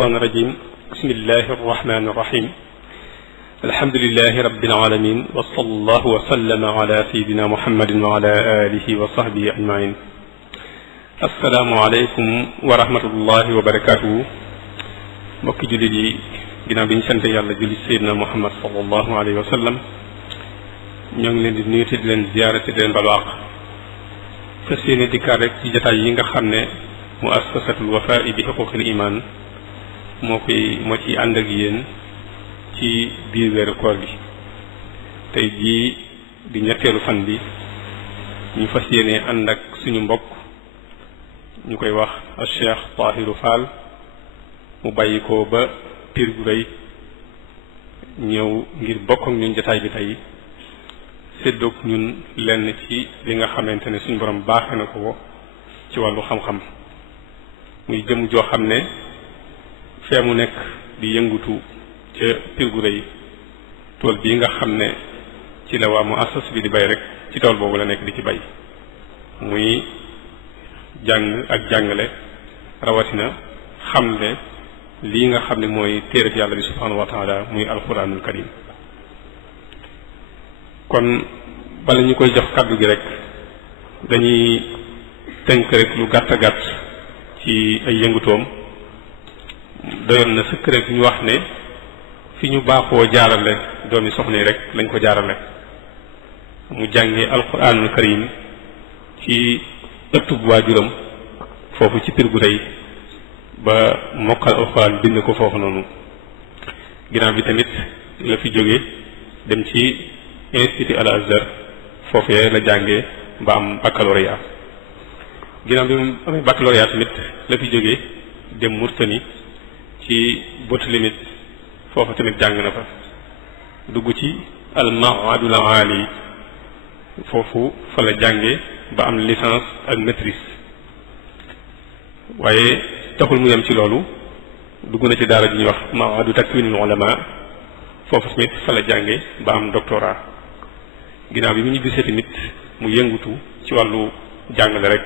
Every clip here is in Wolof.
الشيطان الرجيم بسم الله الرحمن الرحيم الحمد لله رب العالمين وصلى الله وسلم على سيدنا محمد وعلى آله وصحبه أجمعين السلام عليكم ورحمة الله وبركاته mbokki jullit yi ginnaaw bi ñu sant yàlla julli Seydina Muhammad sallallahu alayhi wa sallam ñoo ngi leen di nuyu te di leen ziyaara te di leen balwaax fas yéene dikkaat rek ci jataay yi nga xam ne muassasatul wafaa'i bi xuquuqil iman moo ci ànd ak yéen ci biir weeru koor gi tey jii di ñetteelu fan bi ñu fas yéene ànd ak suñu mbokk ñu koy wax al Cheikh Tahirou Fall mu bàyyi ko ba Pire Gouray ñëw ngir bokk ak ñun jataay bi tey séddoog ñun lenn ci li nga xamante ne suñu borom baaxe na ko ci wàllu xam-xam muy jëm joo xam ne fee mu nekk di yëngutu ca Pire Gouray tool bii nga xam ne ci la waa mu assas bi di bay rek ci tool boobu la nekk di ci bay muy jàng ak jàngale rawatina xamle lii nga xam ne mooy téereb yàlla bi subhanahu wa taala muy alquranul karim kon bala ñu koy jox kàddu gi rek dañuy tënk rek lu gàtt gàtt ci ay yëngutoom doyoon na sëkk rek ñu wax ne fi ñu baaxoo jaarale doomi soxna yi rek lañ ko jaarale mu jànge alquranul karim ci ëttub waajuram foofu ci Pire Gouray ba mokkal alquran bind ko foofu noonu ginnaaw bi tamit la fi jóge dem ci institut al azhar foofee la jànge ba am baccalauréat ginnaaw bi mu amee baccalauréat tamit la fi jóge dem Mauritanie ci Boutilimit foofu tamit jàng na fa dugg ci al mahadul ali foofu fa la jànge ba am licence ak maîtrise waaye taxul mu yem ci loolu dugg na ci daara ji ñuy wax mahadu takwinul ulama foofu tamit fa la jànge ba am doctorat ginnaaw bi mu ñu gisee tamit mu yëngutu ci wàllu jàngale rek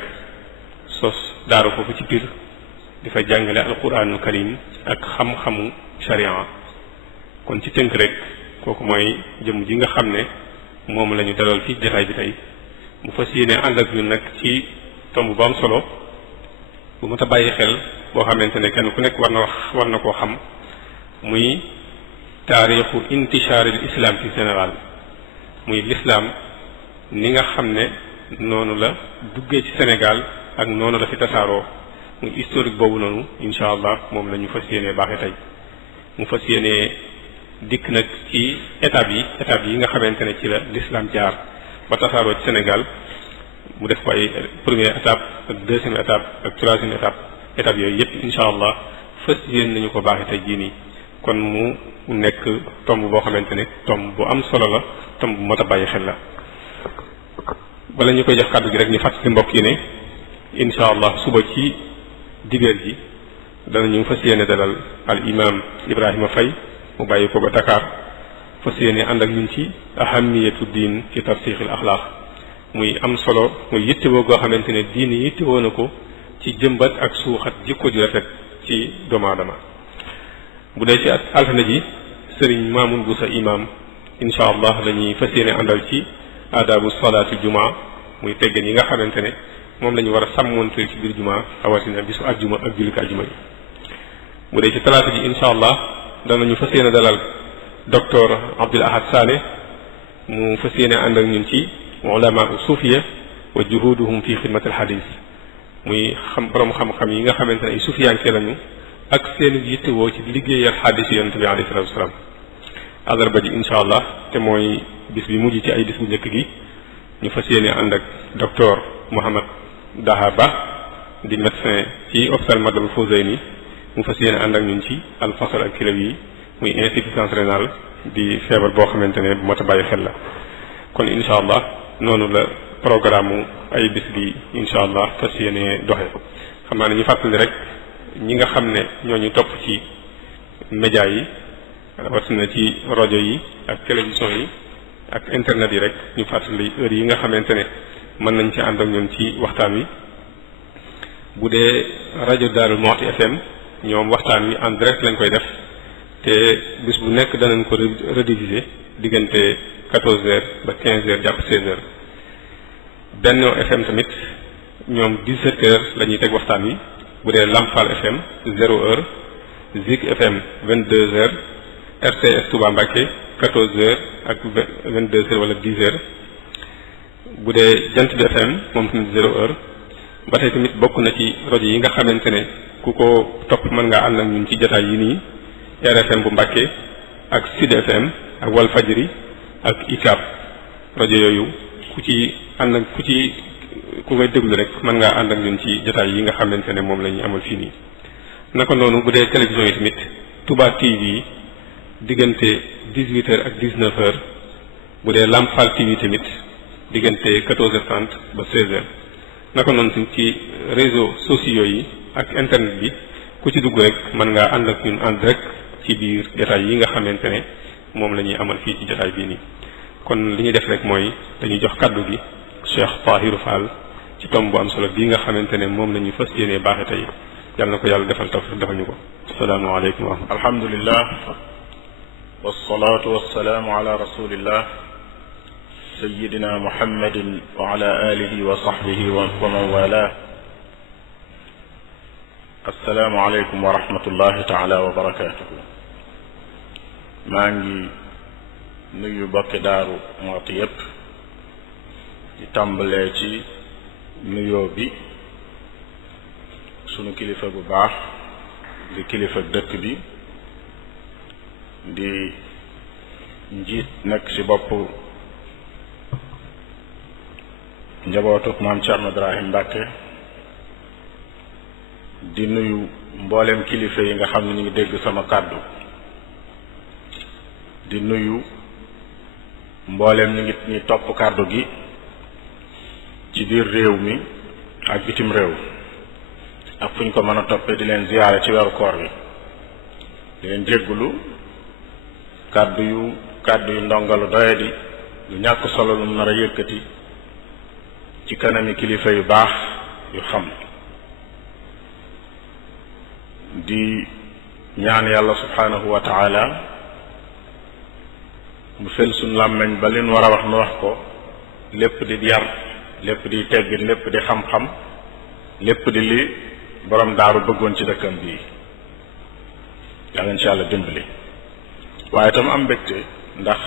sos daara foofu ci Pire di fa jàngale alquranul karim ak xam-xamu sharia kon ci tënk rek kooku mooy jëm ji nga xam ne moom la ñu dalal fi jataay bi tey mu fas yéene ànd ak ñun nag ci tomb bu am solo bu mat a bàyyi xel boo xamante ne kenn ku nekk war na koo xam muy taarixu intishaaril islam ci Sénégal muy l'islam ni nga xam ne noonu la duggee ci Sénégal ak noonu la fi tasaaroo muy historique boobu noonu incha allah moom la ñu fas yéenee baaxe tey mu fas yéenee dikk nag ci étapes yi nga xamante ne ci la l'islam jaar ba tasaaroo ci Sénégal mu def ko ay première étape ak deuxième étape ak troisième étape yooyu yëpp incha allah fas yéen nañu ko baaxe tey jii nii kon mu nekk tomb boo xamante ne tomb bu am solo la tomb bu mat a bàyyi xel la bala ñu koy jox kàddu gi rek ñu fàttali mbokk yi ne incha allah suba ci dibeer ji danañu fas yéene dalal al imam Ibrahima Faye mu bàyyi ko ba Dakar fas yéene ànd ak ñun ci ahamiyatu diin ci tarsixil axlaaq muy am solo muy yittewoo goo xamante ne diin yittewoo na ko ci jëmbat ak suuxat jikko ju rafet ci doomu aadama bu dee ci altine ji sëriñ Maamun Busa imam incha allah la ñuy fas yéene àndal ci adabu salaatu jumaa muy teggin yi nga xamante ne moom la ñu war a sàmmoonte ci biir jumaa rawatina bisu ajjuma ak jullit ajjuma yi bu dee ci talaata ji incha allah danañu fas yéene dalal docteur Abdul Ahad Saleh mu fas yéene ànd ak ñun ci ulama suufiya wa juhuduhum fi xidmat al hadis muy borom xam-xam yi nga xamante ne ay suufiyanke lañu ak seen yittewoo ci liggéeyal xaddis yonent bi alayhi salatu wasalaam àllarba ji incha allah te mooy bis bi mujj ci ay bis bu njëkk gi ñu fas yéene ànd ak docteur Mouhamad Daha Ba di médecin ci hôpital Matlaboul Fawzayni mu fas yéene ànd ak ñun ci al-fasl al-kilawi muy insuffisance rénale di feebar boo xamante ne bu mat a bàyyi xel la kon incha allah noonu la programme ay bis bi incha allah fas yéene doxe xam naa ne ñu fàttali rek ñi nga xam ne ñooñu topp ci média yi rawatina ci rajo yi ak télévision yi ak internet yi rek ñu fàttali heure yi nga xamante ne mën nañ ci ànd ak ñun ci waxtaan wi bu dee rajo Daaru Muxti FM ñoom waxtaan wi en direct lañ koy def te bis bu nekk danañ ko rediffuser diggante 14h ba 15h jàpp 16h. Benno FM tamit ñoom 17h la ñuy teg waxtaan wi bu dee Lampal FM 0h Zik FM 22h RTS Touba Mbacké 14h ak 22h wala 10h bu dee Jant bi FM moom tamit 0h. ba tey tamit bokk na ci rajo yi nga xamante ne ku ko topp mën ngaa ànd ak ñun ci jotaay yi nii RFM bu Mbacké ak Sud FM ak Walfadjri ak ICAP rajo yooyu ku ci ànd ak ku koy déglu rek mën ngaa ànd ak ñun ci jotaay yi nga xamante ne moom la ñuy amal fii nii. naka noonu bu dee télévision yi tamit Touba TV diggante 18h ak 19h bu dee Lampal TV tamit diggante 14h30 ba 16h. naka noonu suñ ci réseaux sociaux yi ak internet bi ku ci dugg rek mën ngaa ànd ak ñun en direct ci biir jotaay yi nga xamante ne moom la ñuy amal fii ci jotaay bii nii. kon li ñuy def rek mooy dañuy jox kaddu gi Cheikh Tahirou Fall ci tomb bu am solo bii nga xamante ne moom la ñuy fas yéenee baaxe tey yàlla na ko yàlla defal tawfiq defal ñu ko. asalaamaaleykum wa rahmatulah. alhamdulillah wasalaatu wasalaamu ala rasulillah sayyidina muhammadin wa ala alihi wa sahbihi wa man wala. assalaamu aleykum wa rahmatullahi taala wa barakatuhu. maa ngi nuyu bokki Daaru Muxti yépp di tàmbalee ci nuyoo bi sunu kilifa bu baax di kilifa dëkk bi di njiit nekk ci bopp njabootuk maam Cerno Ibrahim Mbàkke di nuyu mboolem kilifa yi nga xam ne ñu ngi dégg sama kàddu di nuyu mboolem ñi topp kàddu gi ci biir réew mi ak bitim réew ak fu ñu ko mën a toppee di leen ziyaare ci weeru koor bi di leen jéggulu kàddu yu ndongalu doyadi lu ñàkk solo lu mu nar a yëkkati ci kanami kilifa yu baax yu xam di ñaan yàlla subhanahu wa taala mu fel suñ làmmeñ ba leen war a wax nu wax ko lépp di yar lépp di teggin lépp di xam-xam lépp di li borom daaru bëggoon ci dëkkam bii yàlla insha Allah dimbali waaye itam am mbégte ndax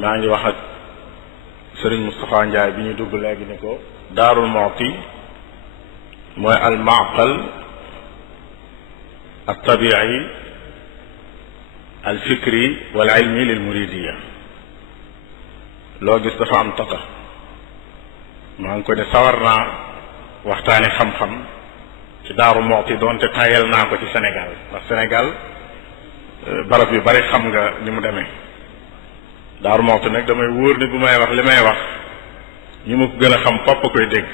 maa ngi wax ak sëriñ Moustapha Ndiaye bi ñu dugg léegi ni ko Daarul Muxti mooy al maqal al tabi'i al fikri wal ilmi lil muridiya loo gis dafa am tata maa ngi ko ne sawar naa waxtaani xam-xam ci Daaru Muxti doonte tayal naa ko ci Sénégal ndax Sénégal barab yu bari xam nga ni mu demee Daaru Muxti nag damay wóor ni bu may wax li may wax ñu ma ko gën a xam fopp koy dégg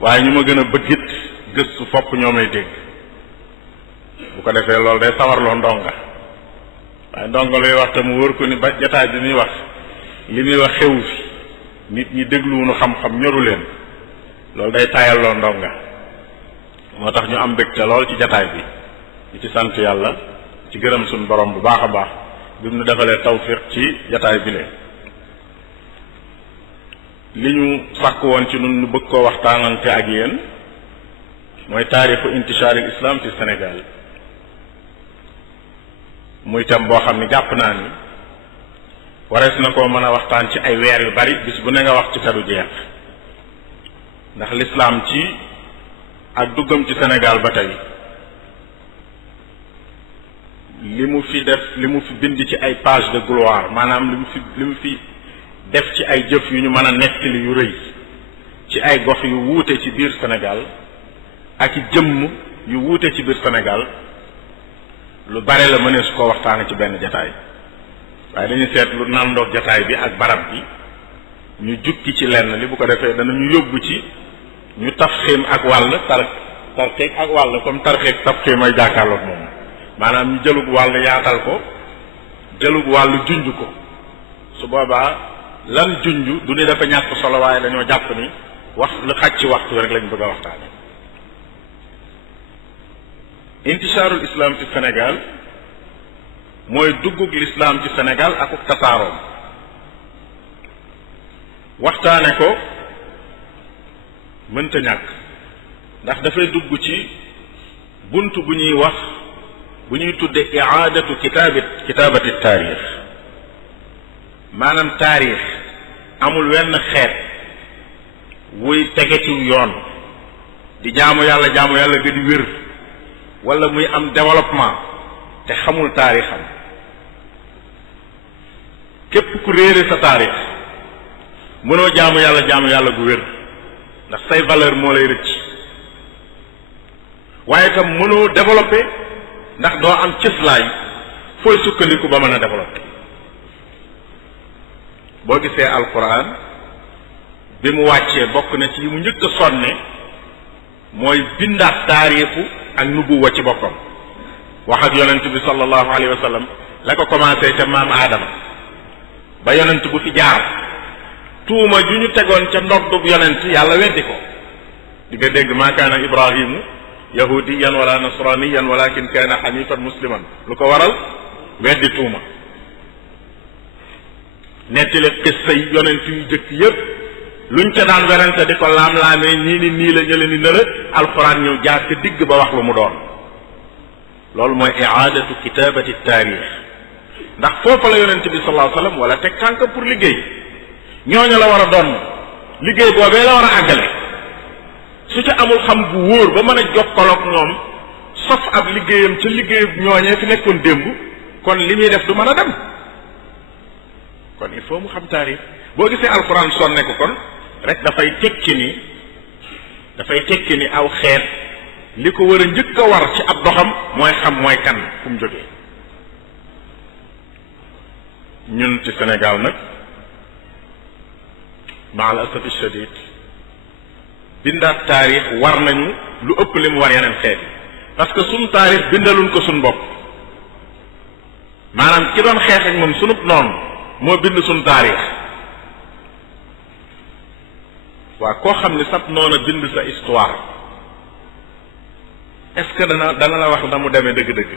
waaye ñu ma gën a bëggit gëstu fopp ñoo may dégg bu ko defee loolu day sawarloo ndonga waaye ndonga luy wax te mu wóor ko ni ba jataay bi muy wax li muy wax xewu fi nit ñi dégluwunu xam-xam ñoru leen loolu day taayalloo ndonga moo tax ñu am mbégte lool ci jataay bi di ci sant yàlla ci gërëm suñu borom bu baax a baax bi mu nu defalee tawfiq ci jataay bi lee li ñu sàkk woon ci nun nu bëgg koo waxtaanante ak yéen mooy taarixu intishaaril islam ci Sénégal muy tam boo xam ni jàpp naa ni warees na koo mën a waxtaan ci ay weer yu bari bis bu ne nga wax ci te du jeex ndax lislaam ci ak duggam ci Sénégal ba tey li mu fi def li mu fi bind ci ay page de gloire maanaam li mu fi def ci ay jëf yu ñu mën a nettali yu rëy ci ay gox yu wuute ci biir Sénégal ak i jëmm yu wuute ci biir Sénégal lu bare la mënee su ko waxtaane ci benn jataay waaye dañuy seet lu nandoog jataay bi ak barab bi ñu jukki ci lenn li bu ko defee danañu yóbbu ci ñu tafxiim ak wàll tarxiig ak wàll comme tarxiig tafxiim ay jàkkaarloog moom maanaam ñu jëlug wàll yaatal ko jëlug wàll junj ko su boobaa lan junj du ni dafa ñàkk solo waaye dañoo jàpp ni wax lu xaj ci waxtu rek lañ bëgg a waxtaane intishaarul islam ci Sénégal mooy duggug l'islam ci Sénégal akuk tasaaroom. waxtaane ko mënta ñàkk ndax dafay dugg ci bunt bu ñuy wax bu ñuy tudde i'aadatu kitaabati taarix. maanaam taarix amul wenn xeet wuy tege ci yoon di jaamu yàlla ga di wér wala muy am développement te xamul taarixam. képp ku réere sa taarix mënoo jaamu yàlla gu wér ndax say valeur moo lay rëcc. waaye itam mënoo développer ndax doo am cëslaay fooy sukkandiku ba mën a développer. boo gisee alquran bi mu wàccee bokk na ci yi mu njëkk a sonne mooy bindaat taarixu ak nubuwa ci boppam. wax ak yonent bi sallallahu alayhi wa sallam la ko commencé ca maam Aadama ba yonent bu fi jaar tuuma ju ñu tegoon ca ndoddub yonent yàlla weddi ko. di nga dégg maa kaana Ibrahimu yahudiyan wala nasraniyan walakin kaana xanifan musliman. lu ko waral weddi tuuma. nettali qissa yi yonent yu jëkk yépp luñ ca daan werante di ko laam-laamee ñii ni nii la ñële ni nëla alxuraan ñëw jaar ca digg ba wax lu mu doon. loolu mooy i'aadatu kitaabati taarix. ndax foofa la yonent bi sallallahu alayhi wa sallam wala teg tànk pour liggéey. ñooñu la war a doon liggéey boobee la war a àggale. su ca amul xam bu wóor ba mën a jokkaloog ñoom sof ab liggéeyam ca liggéey ñooñee fi nekkoon démb kon li muy def du mën a dem. kon il faut mu xam taarix. boo gisee alxuraan sonne ko kon rek dafay tekki ni aw xeet li ko war a njëkk a war ci ab doxam mooy xam mooy kan fu mu jógee. ñun ci Sénégal nag ma al asafi shadid bindaat taarix war nañu lu ëpp li mu war yeneen xeet yi parce que suñ taarix bindaluñ ko suñ bopp. maanaam ki doon xeex ak moom sunub noonu moo bind suñ taarix. waa koo xam ne sab noona bind sa histoire est-ce que dana la wax na mu demee dëgg-dëgg.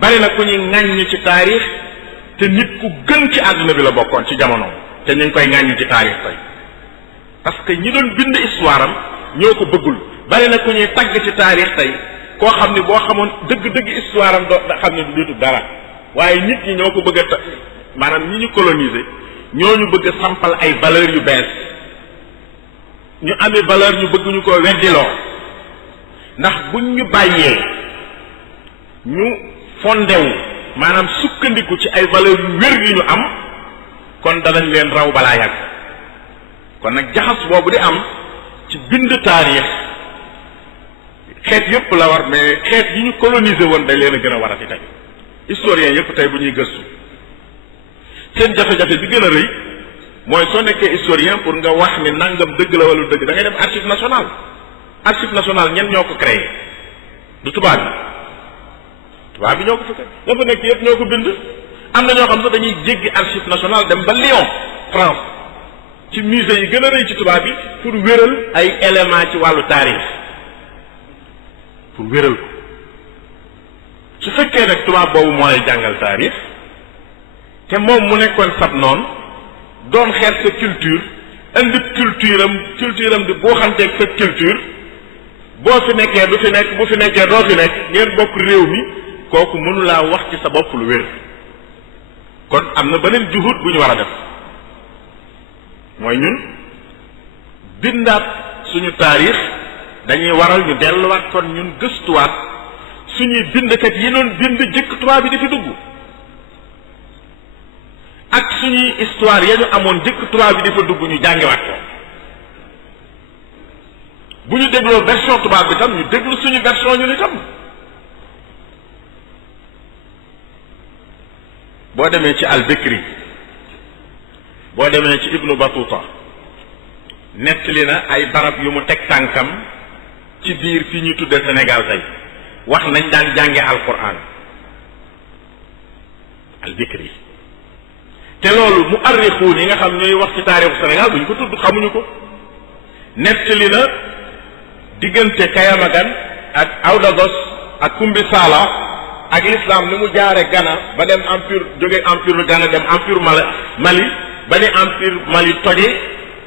bari na ku ñuy ŋàññ ci taarix te nit ku gën ci àdduna bi la bokkoon ci jamono te ñu ngi koy ŋàññ ci taarix tey parce que ñi doon bind histoire am ñoo ko bëggul. bari na ku ñuy tagg ci taarix tey koo xam ni boo xamoon dëgg-dëgg histoire am doo xam ne du diitu dara waaye nit ñi ñoo ko bëgg a maanaam ñi ñu coloniser ñoo ñu bëgg a sampal ay valeurs yu bees. ñu amee valeur ñu bëgg ñu ko weddiloo ndax buñ ñu bàyyee ñu fondewu maanaam sukkandiku ci ay valeur yu wér yu ñu am kon danañ leen raw balaa yàgg. kon nag jaxas boobu di am ci bind taarix xeet yépp la war mais xeet yi ñu coloniser woon dañ leen a gën a war a fi tey. historien yépp tey bu ñuy gëstu seen jafe-jafe bi gën a rëy mooy soo nekkee historien pour nga wax ni nangam dëgg la wala dëgg da ngay dem archive nationale. archive nationale ñen ñoo ko créé du tubaab bi ñoo ko fi dafa nekk yëpp ñoo ko bind. am na ñoo xam sax dañuy jéggi archive nationale dem ba Lyon France ci musée yi gën a rëy ci tubaab bi pour wéral ay éléments ci wàllu taarix pour wéral ko. su fekkee nag tubaab boobu moo lay jàngal taarix te moom mu nekkoon sab noonu doon xeet sa culture indi culture am di boo xamteeg sa culture boo fi nekkee du fi nekk bu fi nekkee doo fi nekk ngeen bokk réew mi kooku mënu laa wax ci sa bopp lu wér. kon am na beneen juhud bu ñu war a def mooy ñun bindaat suñu taarix dañuy waral ñu delluwaat kon ñun gëstuwaat suñuy bindkat yi doon bind jëkk tubaab bi di fi dugg ak suñuy histoire ya ñu amoon jëkk tubaab bi di fa dugg ñu jàngiwaat ko. bu ñu dégloo version tubaab bi tam ñu déglu suñu version ñun itam. boo demee ci al-Bikri boo demee ci Ibnu Batuta nettali na ay barab yu mu teg tànkam ci biir fi ñuy tuddee Sénégal tey wax nañ daan jànge alquran al-Bikri te loolu mu arrixuun yi nga xam ñooy wax ci taarixu Sénégal duñ ko tudd xamuñu ko. nettali na diggante Kayamagan ak Awdagos ak Kumbi Sala ak l'islam ni mu jaare Ghana ba dem empire jóge empire Ghana dem empire Mali ba ni empire Mali toje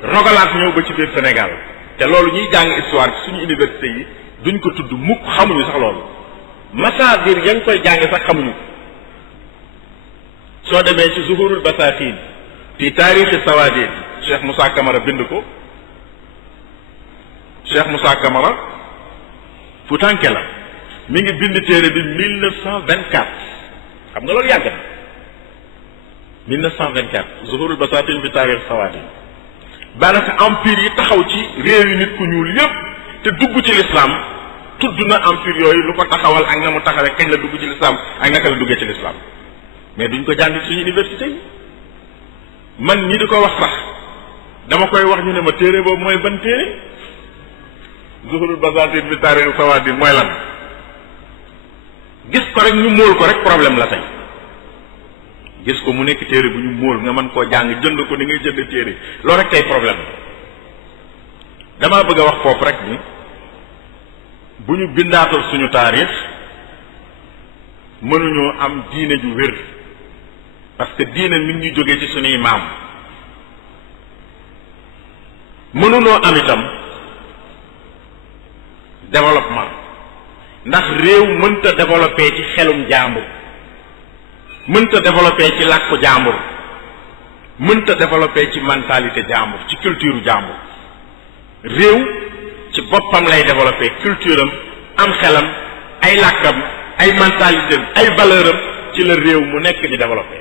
rogalaat ñëw ba ci biir Sénégal te loolu ñuy jàng histoire ci suñu université yi duñ ko tudd mukk xamuñu sax loolu masaadir ya ngi koy jànge sax xamuñu soo demee ci zuhurul basatin fi taarixi sawadin Cheikh Moussa Camara bind ko Cheikh Moussa Camara futanke la mi ngi bind téere bi 1924 xam nga loolu yàgg na 1924 zuhurul basatin fi taarixi sawadin daanaka empire yi taxaw ci réew yi nit ku ñuul yépp te dugg ci l'islam tudd na empire yooyu lu ko taxawal ak na mu taxawee kañ la dugg ci l'islam ak naka la duggee ci l'islam mais duñ ko jàng suñu université yi man ñi di ko wax sax dama koy wax ñu ne ma téere boobu mooy ban téere zuhurul basatin bi taarixi sawadin mooy lan gis ko rek ñu móol ko rek problème la tey gis ko mu nekk téere bu ñu móol nga mën koo jàng jënd ko ni ngay jënd téere loolu rek tey problème damaa bëgg a wax foofu rek ni bu ñu bindaatal suñu taarix mënuñoo am diine ju wér parce que diine mi ngi ñu jógee ci suñuy maam mënunoo am itam développement ndax réew mënta développé ci xelum jàmbur mënta développé ci làkku jàmbur mënta développé ci mentalité jàmbur ci culture jàmbur réew ci boppam lay développé culture am xelam ay làkkam ay mentalité ay valeur am ci la réew mu nekk di développé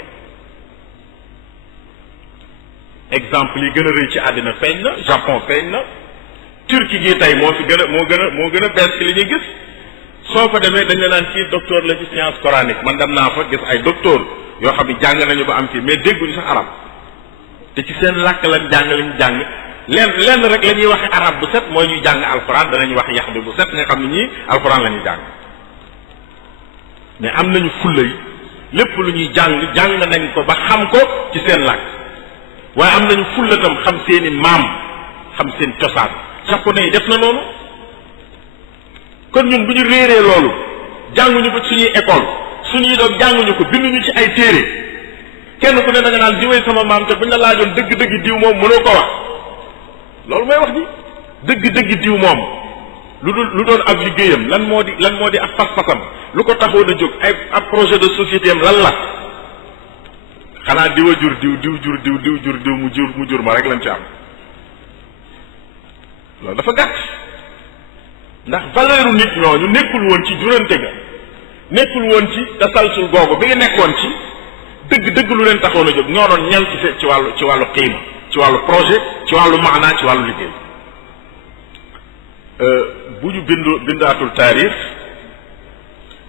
exemple yi gën a rëy ci àddina feeñ na Japon feeñ na Turquie gi tey moo gën a bees ci li ñuy gis soo fa demee dañ la naan kii docteur la ci science coranique man dem naa fa gis ay docteur yoo xam ne jàng nañu ba am kii mais dégguñu sax arab te ci seen làkk lañ jàng lenn rek la ñuy waxe arab bu set mooy ñuy jàng alxuraan danañu wax yax bi bu set nga xam ne ñii alxuraan la ñuy jàng mais am nañu fulla yi lépp lu ñuy jàng nañ ko ba xam ko ci seen làkk waaye am nañu fulla tam xam seeni maam xam seen cosaan japonais yi def na noonu kon ñun bu ñu réeree loolu jànguñu ko suñuy école suñuy doom jànguñu ko binduñu ci ay téere kenn ku ne da nga naan diwee sama maam te buñ la laajoon dëgg-dëgg diw moom mënoo ko wax loolu mooy wax ji dëgg-dëgg diw moom lu doon ab liggéeyam lan moo di ab pas-pasam lu ko taxoon a jóg ay ab projet de société am lan la xanaa diw a jur diw jur diw mu jur ma rek lañ ci am loolu dafa gàtt ndax valeuru nit ñooñu nekkul woon ci jurante ga nekkul woon ci tasalsul googu bi nga nekkoon ci dëgg lu leen taxoon a jóg ñoo doon ñan ci wàllu xiima ci wàllu projet ci wàllu maanaa ci wàllu liggéey bu ñu bindaatul taarix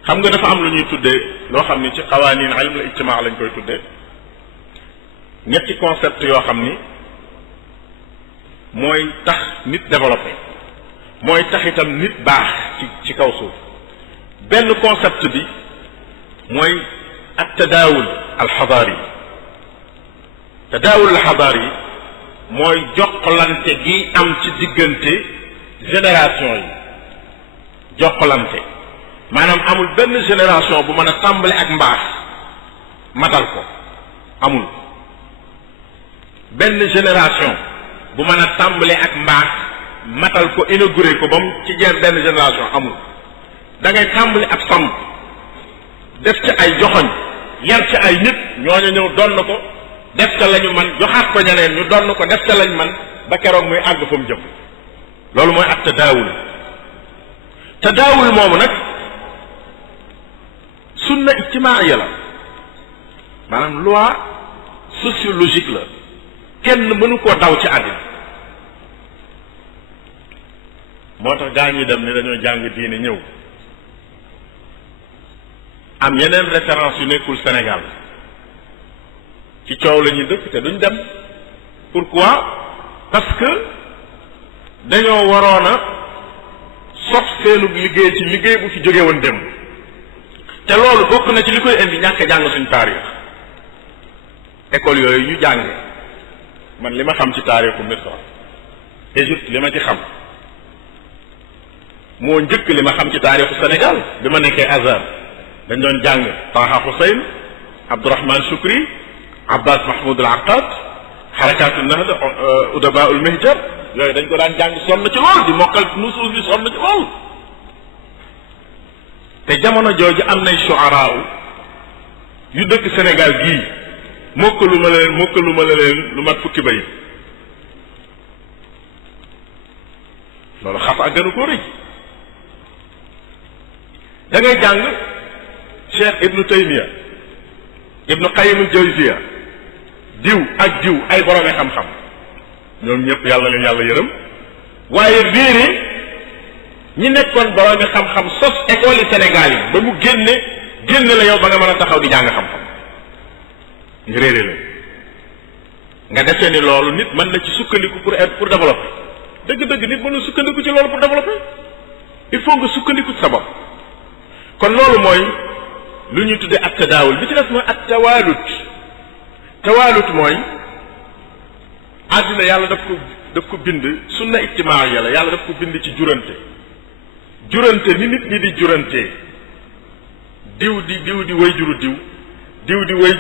xam nga dafa am lu ñuy tuddee loo xam ni ci xawaanin ilm al ijtimaa lañ koy tuddee ñetti concept yoo xam ni mooy tax nit développé mooy tax itam nit baax ci kaw suuf benn concept bi mooy ak tadaawul alxadaari tadaawul alxadaari mooy jokkalante gi am ci diggante génération yi jokkalante maanaam amul benn génération bu mën a tàmbali ak mbaax matal ko amul benn génération bu mën a tàmbali ak mbaax matal ko inauguré ko ba mu ci benn génération amul da ngay tàmbali ab samp def ci ay joxoñ yar ci ay nit ñooñu ñëw donn ko def ca lañu man joxaat ko ñeneen ñu donn ko def ca lañ man ba keroog muy àgg fa mu jëm loolu mooy ak tadaawul moomu nag sunna ijtimaaiya la maanaam loi sociologique la kenn mënu koo daw ci àddina moo tax gaa ñi dem ne dañoo jàng diine ñëw am yeneen référence yu nekkul Sénégal ci coow la ñuy dëkk te duñ dem pourquoi parce que dañoo waroon a sof seenu liggéey ci liggéey bu fi jóge woon dem te loolu bokk na ci li koy indi ñàkk jàng suñ taarix école yooyu ñu jànge man li ma xam ci taarixu Misra Égypte li ma ci xam moo njëkk li ma xam ci taarixu Sénégal bi ma nekkee Azhar dañ doon jàng Taha Hussein Abdourahman Choukri Abbas Mahmoud al Aqad xarakatu Nahda Udaba ul Mihjar yooyu dañ ko daan jàng sonn ci lool di mokkal nusuus bi sonn ci lool te jamono jooju am nay shuara yu dëkk Sénégal gii mokkalu ma leen lu mat fukki bayit loolu xaf ak gënu ko rëy da ngay jàng Cheikh Ibnu Taymiya Ibnu Qayyim al-Jawziya diw ak diw ay borome xam-xam ñoom ñëpp yàlla leen yàlla yërëm waaye réere ñi nekkoon borome xam-xam sos école yi Sénégal yi ba mu génne la yow ba nga mën a taxaw di jàng xam-xam nga réere la nga defee ni loolu nit mën na ci sukkandiku pour développer dëgg-dëgg nit mën na sukkandiku ci loolu pour développer il faut nga sukkandiku ci sa bopp kon loolu mooy lu ñuy tuddee at tadaawul bi ci des mooy at tawaalut mooy àddina yàlla daf ko bind sunna ijtimaa yàlla daf ko bind ci jurante ni nit ñi di jurante diw di way juru diw di way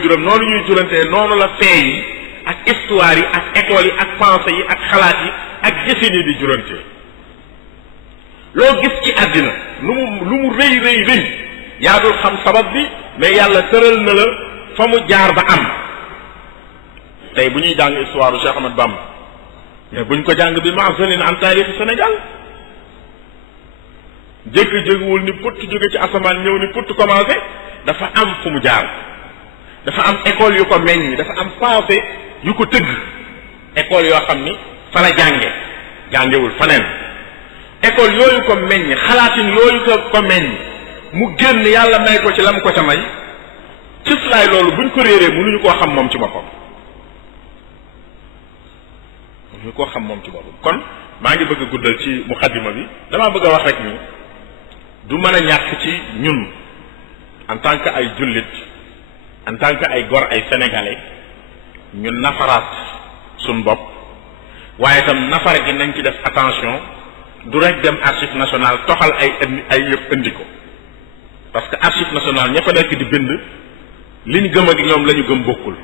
juram noonu ñuy jurantee noonu la fee yi ak histoire yi ak école yi ak pensée yi ak xalaat yi ak jëfin yi di jurante loo gis ci àddina lu mu rëy yaa dul xam sabab bi mais yàlla tëral na la fa mu jaar ba am tey bu ñuy jàng histoire Cheikh Ahmad Bamba mais buñ ko jàng bi maazalin an taarixi Sénégal jékki-jékkiwul ni putt jóge ci asamaan ñëw ni putt commencé dafa am fu mu jaar dafa am école yu ko meññ dafa am pensée yu ko tëgg école yoo xam ni fa la jàngewul faneen école yooyu ko meññ xalaatin yooyu ko meññ mu génn yàlla may ko ci la mu ko ca may cëslaay loolu buñ ko réeree mënuñu koo xam moom ci boppam kon maa ngi bëgg a guddal ci muqaddima bi damaa bëgg a wax rek ni du mën a ñàkk ci ñun en tant que ay jullit en tant que ay gor ay sénégalais ñun nafaraat suñ bopp waaye itam nafar gi nañ ci def attention du rek dem archive nationale toxal ay yëpp indi ko parce que archive nationale ña fa nekk di bind li ñu gëm ak ñoom la ñu gëm bokkul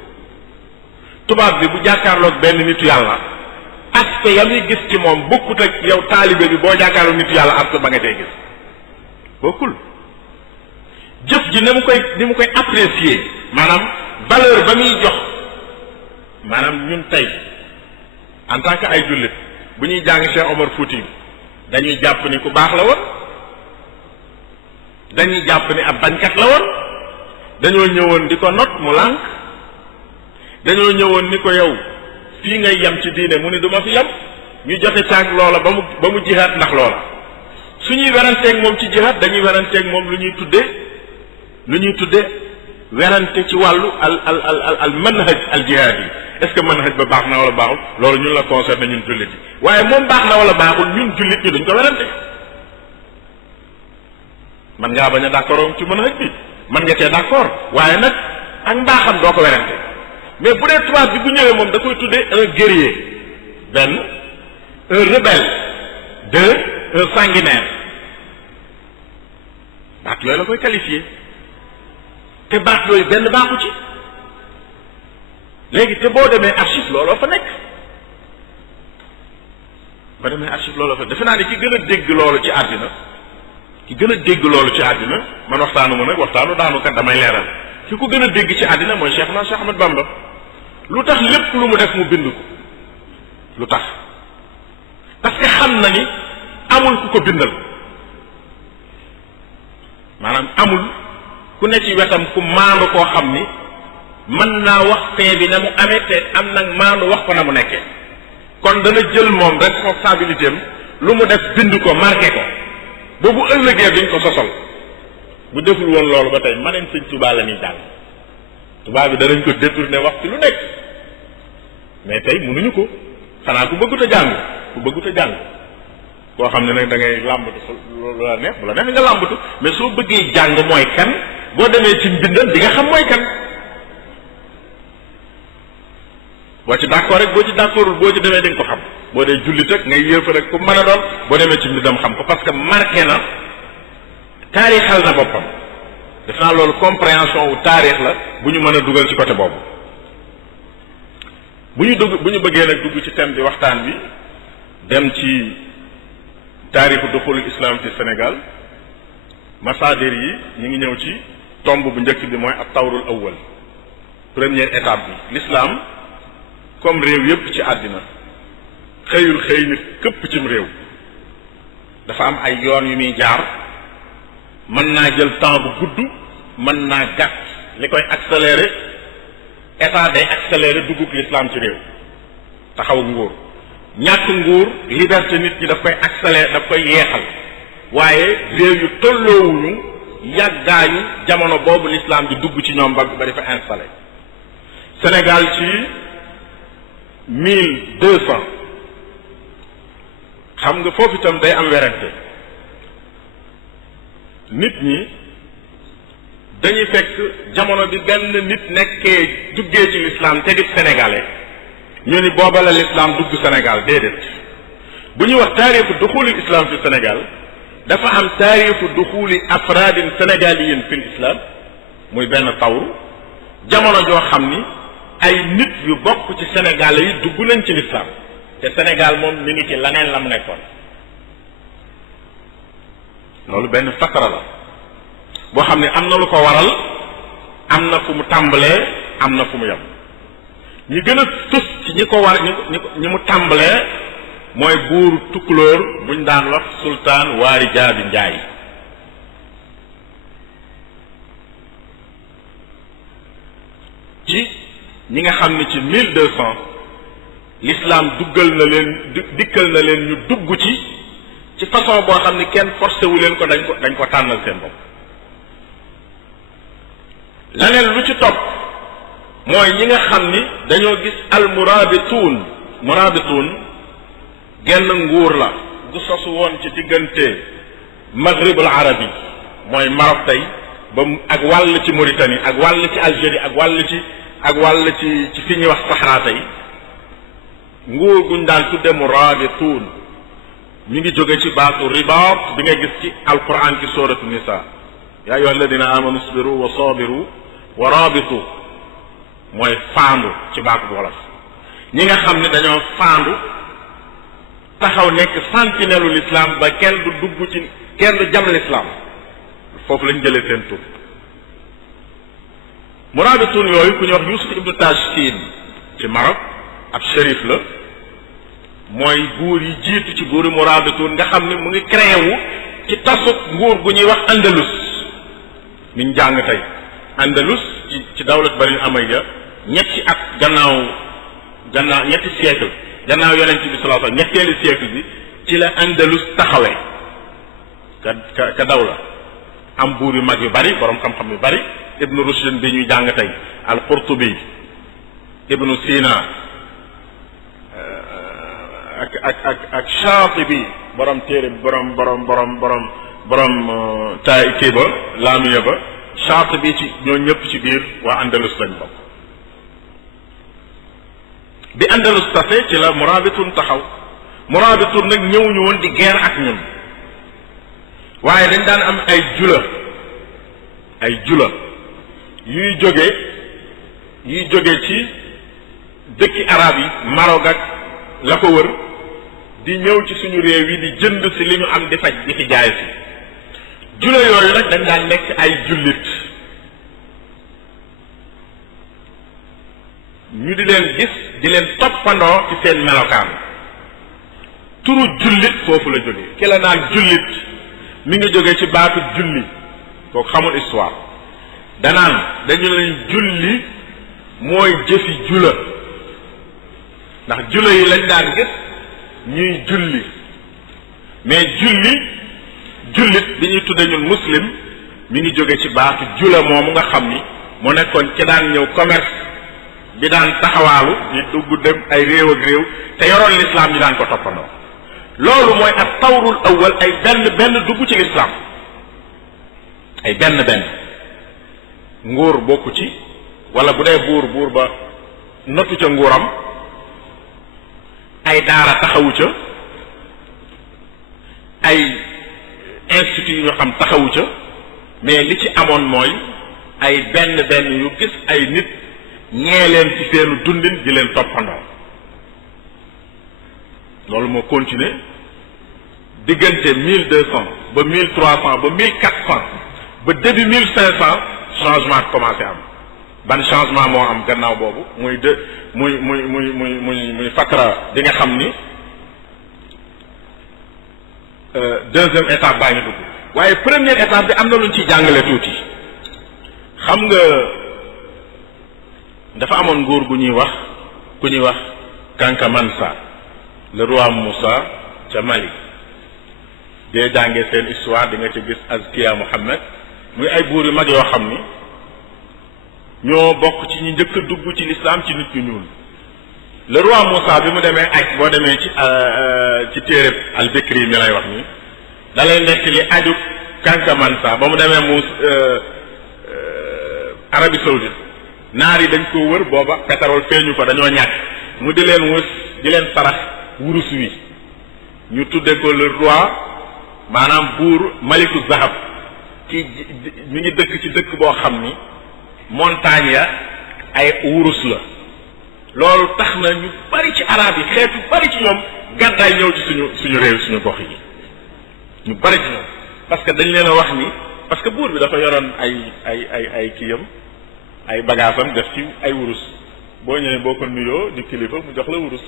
tubaab bi bu jàkkaarloog benn nitu yàlla aspect ya muy gis ci moom bokkut ak yow taalibe bi boo jàkkaarloog nitu yàlla aspect ba nga tey gis bokkul jëf ji ni mu koy apprécier maanaam valeur ba muy jox maanaam ñun tey en tant que ay jullit bu ñuy jàng Cheikh Omar Fouti dañuy jàpp ni ku baax la woon dañuy jàpp ni ab bañkat la woon dañoo ñëwoon di ko not mu lànk dañoo ñëwoon ni ko yow fii ngay yem ci diine mu ni du ma fi yem ñu jote caag loola ba mu jihaat ndax loola suñuy weranteeg moom ci jihaat dañuy weranteeg moom lu ñuy tudde werante ci wàllu al manhaj al jihaad yi est-ce que manhaj ba baax na wala baaxul loolu ñun la concerné ñun jullit yi waaye moom baax na wala baaxul ñun jullit ñi duñ ko werante man ngaa bañ a d'accord ci manhaj bi man nga cee d'accord waaye nag ak mbaaxam doo ko werante mais bu dee tubaab bi bu ñëwee moom da koy tuddee un guerrier benn un rebelle deux un sanguinaire baat yooyu la koy qualifier te baat yooyu benn baaxu ci léegi te boo demee archive looloo fa nekk ba demee archive looloo fa defe naa ne ki gën a dégg loolu ci àddina man waxtaanu ma nag waxtaanu daanu kat damay leeral ki ko gën a dégg ci àddina mooy Cheikh Ahmad Bamba lu tax lépp lu mu def mu bind ko lu tax parce que xam na ni amul ku ko bindal maanaam amul ku ne ci wetam ku maandu koo xam ni mën naa wax fee bi na mu amee te am nag maandu wax ko na mu nekkee kon dana jël moom responsabilité am lu mu def bind ko marqué ko boobu ëllëgee duñ ko sosal bu deful woon loolu ba tey maneen sëñ Tuubaa la ñuy jàng tubaab bi danañ ko détourné wax ci lu nekk mais tey mënuñu ko xanaa ku bëggut a jàng koo xam ne nag da ngay làmbatu lu la neex bu la neex nga làmbatu mais soo bëggee jàng mooy kan boo demee ci mbindam di nga xam mooy kan boo ci d'accord rek boo ci d'accordul boo ci demee di nga ko xam boo dee jullit ak ngay yéefar ak ku mën a doon boo demee ci mbindam xam ko parce que marqué na taarixal na boppam. def naa loolu compréhension wu taarix la bu ñu mën a dugal ci côté boobu. bu ñu bëggee nag dugg ci thème bi waxtaan bi dem ci taarixu duxulul islam fi Sénégal masaadir yi ñu ngi ñëw ci tomb bu njëkk bi mooy ak tawrul awwal première étape bi. l'islam comme réew yépp ci àddina xëyul xëy ni këpp cim réew dafa am ay yoon yu muy jaar mën naa jël temps bu gudd mën naa gàtt li koy accélérer état day accélérer duggug l'islam ci réew taxaw nguur ñàkk nguur liberté nit ñi daf koy accélérer daf koy yeexal waaye réew yu tolloowuñu yàggaayu jamono boobu l'islam di dugg ci ñoom ba dafa installé. Sénégal ci 1200 xam nga foofu itam day am werante nit ñi dañuy fekk jamono bi benn nit nekkee duggee ci l'islam te di sénégalais ñu ni booba la l'islam dugg Sénégal déedéet bu ñuy wax taarixu duxuli islam fi Sénégal dafa am taarixu duxuli afraadin sénégaliyin fi l'islam muy benn tawru jamono joo xam ni ay nit yu bokk ci sénégalais yi dugg nañ ci l'islam te Sénégal moom mi ngi ci laneen la mu nekkoon loolu benn fatara la boo xam ne am na lu ko waral am na fu mu tàmbalee am na fu mu yem ñi gën a tus ci ñi ko war ñi mu tàmbalee mooy buuru tukkulóor buñ daan wax sultaan waari jaabi njaay ci ñi nga xam ne ci 1200 l'islam duggal na leen dikkal na leen ñu dugg ci façon boo xam ne kenn forcé wu leen ko dañ ko tànnal seen bopp. laneen lu ci topp mooy ñi nga xam ni dañoo gis al murabituun genn nguur la gu sosu woon ci diggante maghribul arabi mooy Maroc tey ba ak wàll ci Mauritanie ak wàll ci Algérie ak wàll ci fi ñuy wax Sahara tey nguur guñ daan tudde murabituun mi ngi jóge ci baatu ribaat bi nga gis ci alquran ci suratu nisa yaa ayyuha alladina amanu isbiru wa sabiru wa rabitu mooy faandu ci baatu wolof ñi nga xam ne dañoo faandu taxaw nekk sentinelle l'islam ba kenn du dugg ci kenn du jam l'islam foofu lañ jëlee seen tur murabitun yooyu ku ñuy wax Yusuf ibnu Tashfin ci Maroc ab shérif la mooy buur yi jiitu ci buuri murabitun nga xam ne mu ngi créé wu ci tasuk nguur gu ñuy wax Andalus niñ jàng tey Andalus ci dawlat Bani Umayya ñetti at gannaaw ñetti siècle gannaaw yonent bi sallallahu alayhi wasallam ñetteelu siècle bi ci la Andalus taxawee ka dawla am buur yu mag yu bari borom xam-xam yu bari Ibnu Rushd bi ñuy jàng tey al-Qurtubi Ibnu Sina ak Shaatibi borom téere borom taay kii ba laamiya ba Shaatibi ci ñoo ñëpp ci biir waa Andalus lañ bokk. bi Andalus tase ci la murabitun taxaw murabitun nag ñëwuñu woon di guerre ak ñun waaye dañ daan am ay jula yuy jóge ci dëkki arab yi Maroc ak la ko wër di ñëw ci suñu réew yi di jënd si li ñu am di faj di fi jaay si jula yooyu nag dañ daan nekk ay jullit ñu di leen gis di leen toppandoo ci seen melokaan turu jullit foofu la jógee ki la naan jullit mi ngi jógee ci baatu julli kooku xamul histoire danaan dañu leen julli mooy jëfi jula ndax jula yi lañ daan gis ñuy julli mais jullit bi ñuy tudde ñun muslim mi ngi jóge ci baatu jula moomu nga xam ni mu nekkoon ci daan ñëw commerce bi daan taxawaalu di dugg dem ay réew ak réew te yoroon l'islam ñu daan ko toppandoo loolu mooy ak tawrul awwal ay benn dugg ci l'islam ay benn nguur bokku ci wala bu dee buur ba notu ca nguuram ay daara taxawu ca ay institut yu ñu xam taxawu ca mais li ci amoon mooy ay benn yu gis ay nit ñee leen ci seenu dundin di leen toppandoo loolu moo continuer diggante 1200 ba 1300 ba 1400 ba début 1500 changement commencé am ban changement moo am gannaaw boobu muy fatra di nga xam ni deuxième étape baa ngi dugg waaye première étape bi am na luñ ciy jàngale tuuti xam nga dafa amoon nguur ku ñuy wax Kanka Mansa le roi Moussa ca Mali dee jàngee seen histoire di nga ci gis Azkiya Muhammad muy ay buur yu mag yoo xam ni ñoo bokk ci ñi njëkk a dugg ci l'islam ci nit ñu ñuul le roi Moussa bi mu demee aj boo demee ci téereb al-Bikri mi lay wax ni da lay nekk li aju Kanka Mansa ba mu demee mu Arabie Saoudite naar yi dañ ko wër booba pétrole feeñu ko dañoo ñàkk mu di leen wës di leen sarax wurus wi ñu tudde ko le roi maanaam buur Maliku Zahab ci mi ngi dëkk ci dëkk boo xam ni montagne ya ay wurus la loolu tax na ñu bari ci arab yi xeet yu bari ci ñoom gàddaay ñëw ci suñu réew suñu gox yi ñu bari ci ñoom parce que dañ leen a wax ni parce que buur bi dafa yoroon ay kiyam ay bagaasam def ci ay wurus boo ñëwee boo ko nuyoo di kilifa mu jox la wurus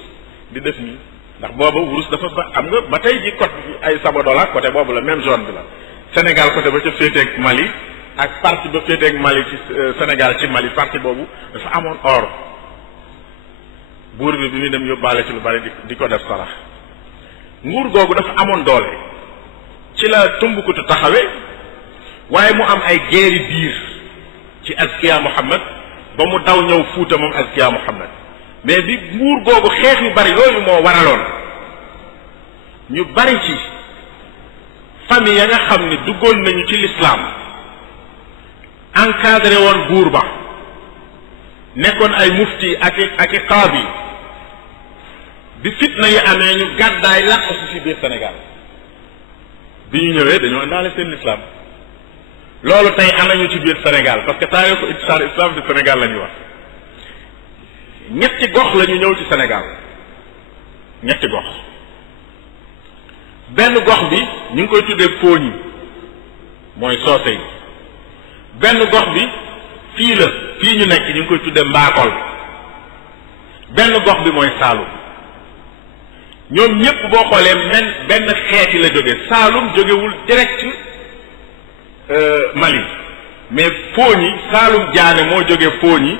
di def nii ndax booba wurus dafa ba am nga ba tey ji côté ay Sabodola côté boobu la même zone bi la Sénégal côté ba ca féeteeg Mali ak partie ba féeteeg Mali ci Sénégal ci Mali partie boobu dafa amoon or buur bi muy dem yóbbaale ci lu bari di ko def sarax nguur googu dafa amoon doole ci la Tombouctou taxawee waaye mu am ay guerre biir ci Azkiya Muhammad ba mu daw ñëw Fuuta moom Azkiya Muhammad mais bi nguur googu xeex yu bari yooyu moo waraloon ñu bari ci famille ya nga xam ni duggoon nañu ci l'islam encadré woon buur ba nekkoon ay mufti ak i qaadi bi fitna yi amee ñu gàddaay làqu si biir Sénégal bi ñu ñëwee dañoo indaale seen l'islam loolu tey am nañu ci biir Sénégal parce que taarixu intisar islam du Sénégal la ñuy wax ñetti gox la ñu ñëw ci Sénégal ñetti gox benn gox bi ñu ngi koy tuddee Pooñi mooy soose yi benn gox bi fii ñu nekk ñu ngi koy tuddee Mbaakol benn gox bi mooy Saalum ñoom ñépp boo xoolee benn xeeti la jóge Saalum jógewul direct Mali mais Pooñi Saalum Diané moo jóge Pooñi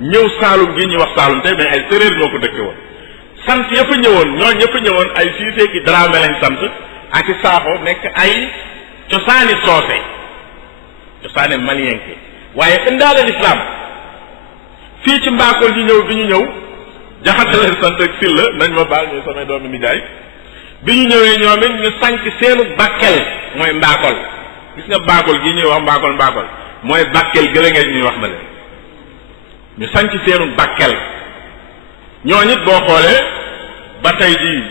ñëw Saalum gi ñuy wax Saalum tey mais ay séréer ñoo ko dëkke woon sant ya fa ñëwoon ñooñu ña fa ñëwoon ay Siise ki Dramé lañ sant ak i Saaxo nekk ay cosaani soose cosaani malienke waaye indaale l'islam fii ci Mbakol ñu ñëw bi ñu ñëw Jaxate leen sant ak Silla nañ ma baal ñooy samay doomi nijaay bi ñu ñëwee ñoom it ñu sanc seenu Bakel mooy Mbakol gis nga Mbakol gii ñuy wax Mbakol mooy Bakel gële ngeen ñuy wax na leen ñu sanc seenu Bakel ñooñu it boo xoolee ba tey jii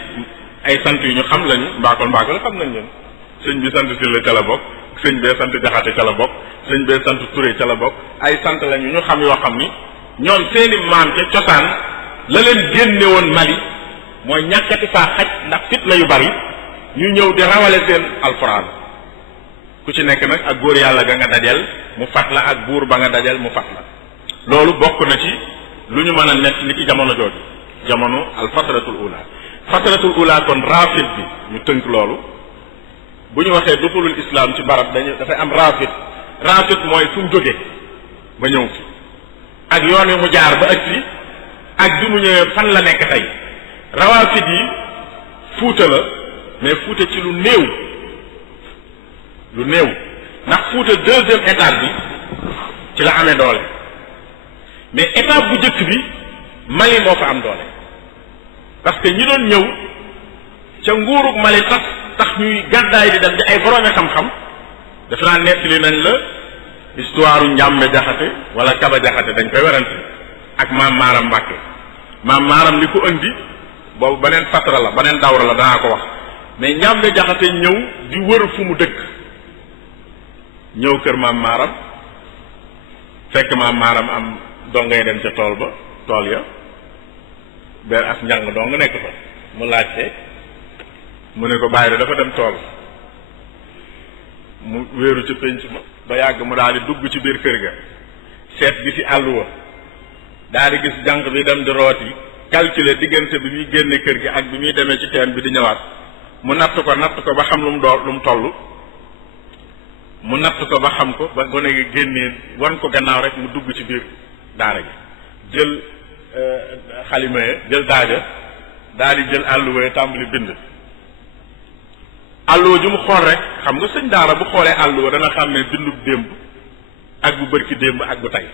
ay sant yu ñu xam lañu Mbakol xam nañ leen sëñ bi sant Silla ca la bokk sëñ bee sant Jaxate ca la bokk sëñ bee sant Touré ca la bokk ay sant lañu ñu xam yoo xam ni ñoom seeni maam ca cosaan la leen génne woon Mali mooy ñàkkati faa xaj ndax fitna yu bari ñu ñëw di rawale seen alxuraan ku ci nekk nag ak góor yàlla ga nga dajal mu fat la ak buur ba nga dajal mu fat la loolu bokk na ci lu ñu mën a nett li ci jamono jooju jamono al fatratul ula kon rafid bi ñu tënk loolu bu ñu waxee duxulul islam ci barab dafay am rafid mooy fu mu jóge ba ñëw fi ak yoon wi mu jaar ba agsi ak bi mu ñëwee fan la nekk tey rawafid yi Fuuta la mais Fuuta ci lu néew ndax Fuuta deuxième étape bi ci la amee doole mais étape bu njëkk bi Mali moo fa am doole parce que ñi doon ñëw ca nguurug Mali tax ñuy gàddaay di dem di ay boroomi xam-xam dafa naa nettali nañ la histoire Njàmbe Jaxate wala Kaba Jaxate dañ koy werante ak maam Maaram Mbàkke maam Maaram li ko indi boobu beneen fatra la beneen dawra la danaa ko wax mais Njàmbe Jaxate ñëw di wër fu mu dëkk ñëw kër maam maaram fekk maam maaram am dongay dem ca tool ba tool ya benn as njàng dong nekk fa mu laajte mu ne ko bàyyi de dafa dem tool mu wéeru ci pénc ma ba yàgg mu daal di dugg ci biir kër ga seet gi ci àlluwa daal di gis jànq bi dem di rooti calculer diggante bi muy génne kër gi ak bi muy demee ci teen bi di ñëwaat mu natt ko ba xam lu mu toll mu natt ko ba xam ko ba gone gi génnee wan ko gannaaw rek mu dugg ci biir daara gi jël xalima ya jël daaja daal di jël àlluwa ya tàmbali bind àlluwa ju mu xool rek xam nga sëñ daara bu xoolee àlluwa dana xam ne bindub démb ak bu bërki démb ak bu tey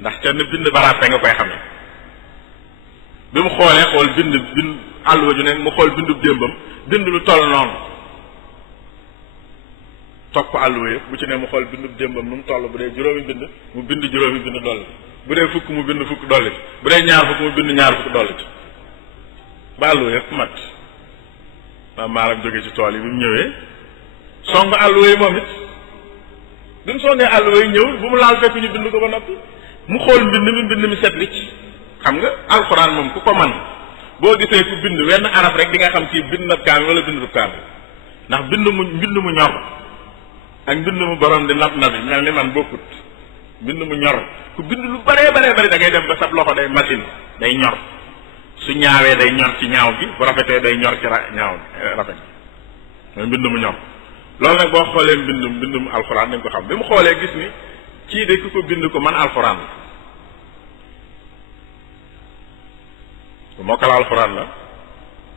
ndax kenn bind baraate nga koy xamee bi mu xoolee xool bind àlluwa ju ne mu xool bindub démbam bind lu toll noonu topp àlluwa yëpp bu ci ne mu xool bindub démbam nu mu toll bu dee juróomi bind mu bind juróomi bind dolli bu dee fukk mu bind fukk dolli bu dee ñaar fukk mu bind ñaar fukk dolli ba àlluwa yëpp mat maam maaram jóge ci tool yi bi mu ñëwee song àlluwa yi moom it bi mu songee àlluwa yi ñëw bu mu laal fekk ñu bind ko ba noppi mu xool mbind mi set wicc xam nga alxuraan moom ku ko man boo gisee ku bind wenn araf rek di nga xam kii bind na kaamil wala bind du kaamil ndax mbind mu ñor ak mbind mu borom di nab nabi mel ni man bokkut mbind mu ñor ku bind lu baree bari da ngay dem ba sab loxo day machine day ñor su ñaawee day ñor ci ñaaw gi bu rafetee day ñor ci ñaaw rafet mooy mbind mu ñor loolu nag boo xoolee mbindum alxuraan dañ ko xam bi mu xoolee gis ni kii de ku ko bind ko man alxuraan la ku mokkal alxuraan la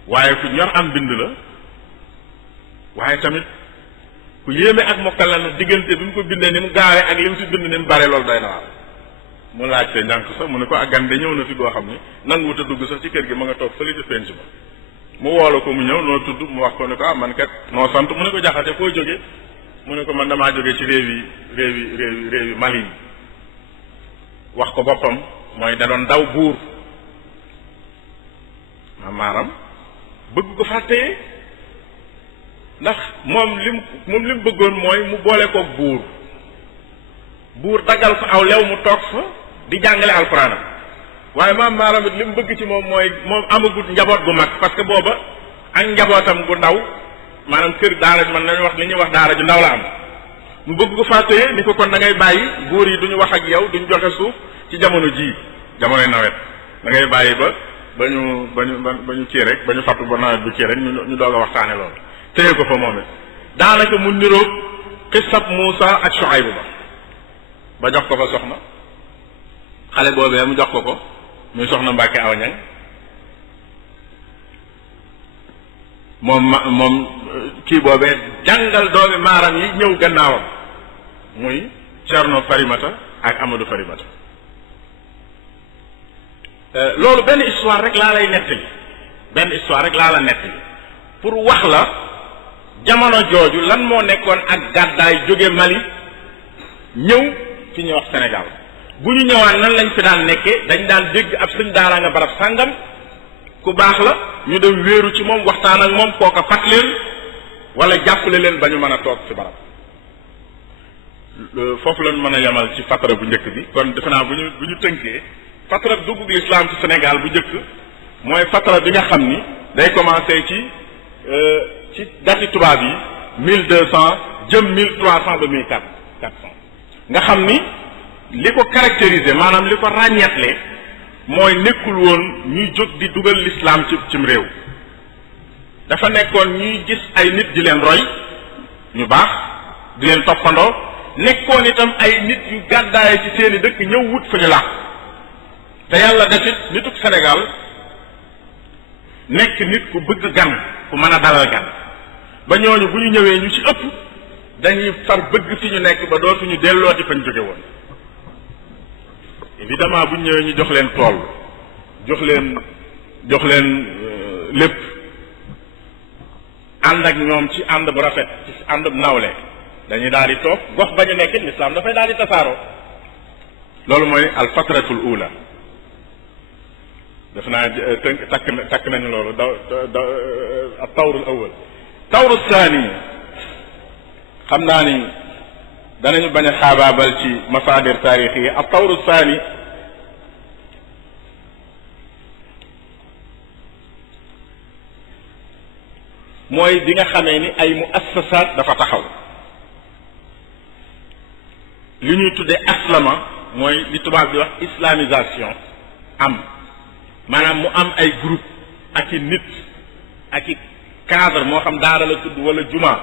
waaye ku ñor am bind la waaye tamit ku yéeme ak mokkal la nag diggante bi mu ko bindee ni mu gaawee ak li mu fi bind ni mu bare loolu day na waar mu laajte njànk sax mu ne ko ak gan de ñëw na fi goo xam ni nanguwut a dugg sax ci kër gi ma nga toog fële ci penc ba mu woolu ko mu ñëw noo tudd mu wax ko ne ko man kat noo sant mu ne ko Jaxate foo jóge mu ne ko man damaa jóge ci réew yi Mali wax ko boppam mooy da doon daw buur maaram bëgg ko fàttee ndax moom lim bëggoon mooy mu boole ko buur daggal ko aw lew mu toog fa di jàngale alxuraan waaye maam maaram it li mu bëgg ci moom mooy moom amagut njaboot gu mag parce que booba ak njabootam gu ndaw maanaam kër daara man nañu wax li ñuy wax daara ju ndaw la am mu bëgg ko fàttee ni ko kon da ngay bàyyi buur yi duñu wax ak yow duñu joxe suuf ci jamono ji jamonoy nawet da ngay bàyyi ba ñu kii rek ba ñu fàttu ba nawet bi kii rek ñu doog a waxtaane loolu téye ko fa moom it daanaka mu niroog xisab Muusa ak Shuayb ba jox ko fa soxna xale boobee mu jox ko muy soxna Mbàkke aw ñang moom kii boobee jàngal doomi maaram yi ñëw gannaawam muy Cerno Farimata ak Amadou Farimata loolu benn histoire rek laa lay nettali pour wax la jamono jooju lan moo nekkoon ak gàddaay jóge Mali ñëw fi ñuy wax Sénégal bu ñu ñëwaan nan lañ fi daan nekkee dañ daan dégg ab sëñ daara nga barab sàngam ku baax la ñu dem wéeru ci moom waxtaan ak moom kooka fat leen wala jàppale leen ba ñu mën a toog ci barab foofu lañ mën a yamal ci fatara bu njëkk bi kon defe naa bu ñu tënkee fatara dugg l'islam ci Sénégal bu njëkk mooy fatara bi nga xam ni day commencé ci dati tubaab yi 1200 jëm 1300 ba 1400 nga xam ni li ko caractériser maanaam li ko ràññeetle mooy nekkul woon ñuy jóg di dugal l'islam cim réew dafa nekkoon ñuy gis ay nit di leen roy ñu baax di leen toppandoo nekkoon itam ay nit yu gàddaaye ci seeni dëkk ñëw wut fu ñu làq te yàlla defit nituk Sénégal nekk nit ku bëgg gan ku mën a dalal gan ba ñooñu bu ñu ñëwee ñu ci ëpp dañuy far bëgg fi ñu nekk ba dootuñu dellooti fañ jóge woon évidemment bu ñu ñëwee ñu jox leen tool jox leen lépp ànd ak ñoom ci ànd bu rafet ci ànd bu nawle dañuy daal di toog gox ba ñu nekk l'islam dafay daal di tasaaroo loolu mooy al fatratul ula def naa takk nañu loolu ak tawrul awal. tawru saani xam naa ni danañu bañ a xaabaabal ci masaadir taarix yi. ak tawru saani mooy bi nga xamee ni ay muassasaat dafa taxaw. li ñuy tuddee aslama mooy li tubaab di wax islamisation am maanaam mu am ay groupe ak i nit ak i cadre moo xam daara la tudd wala juma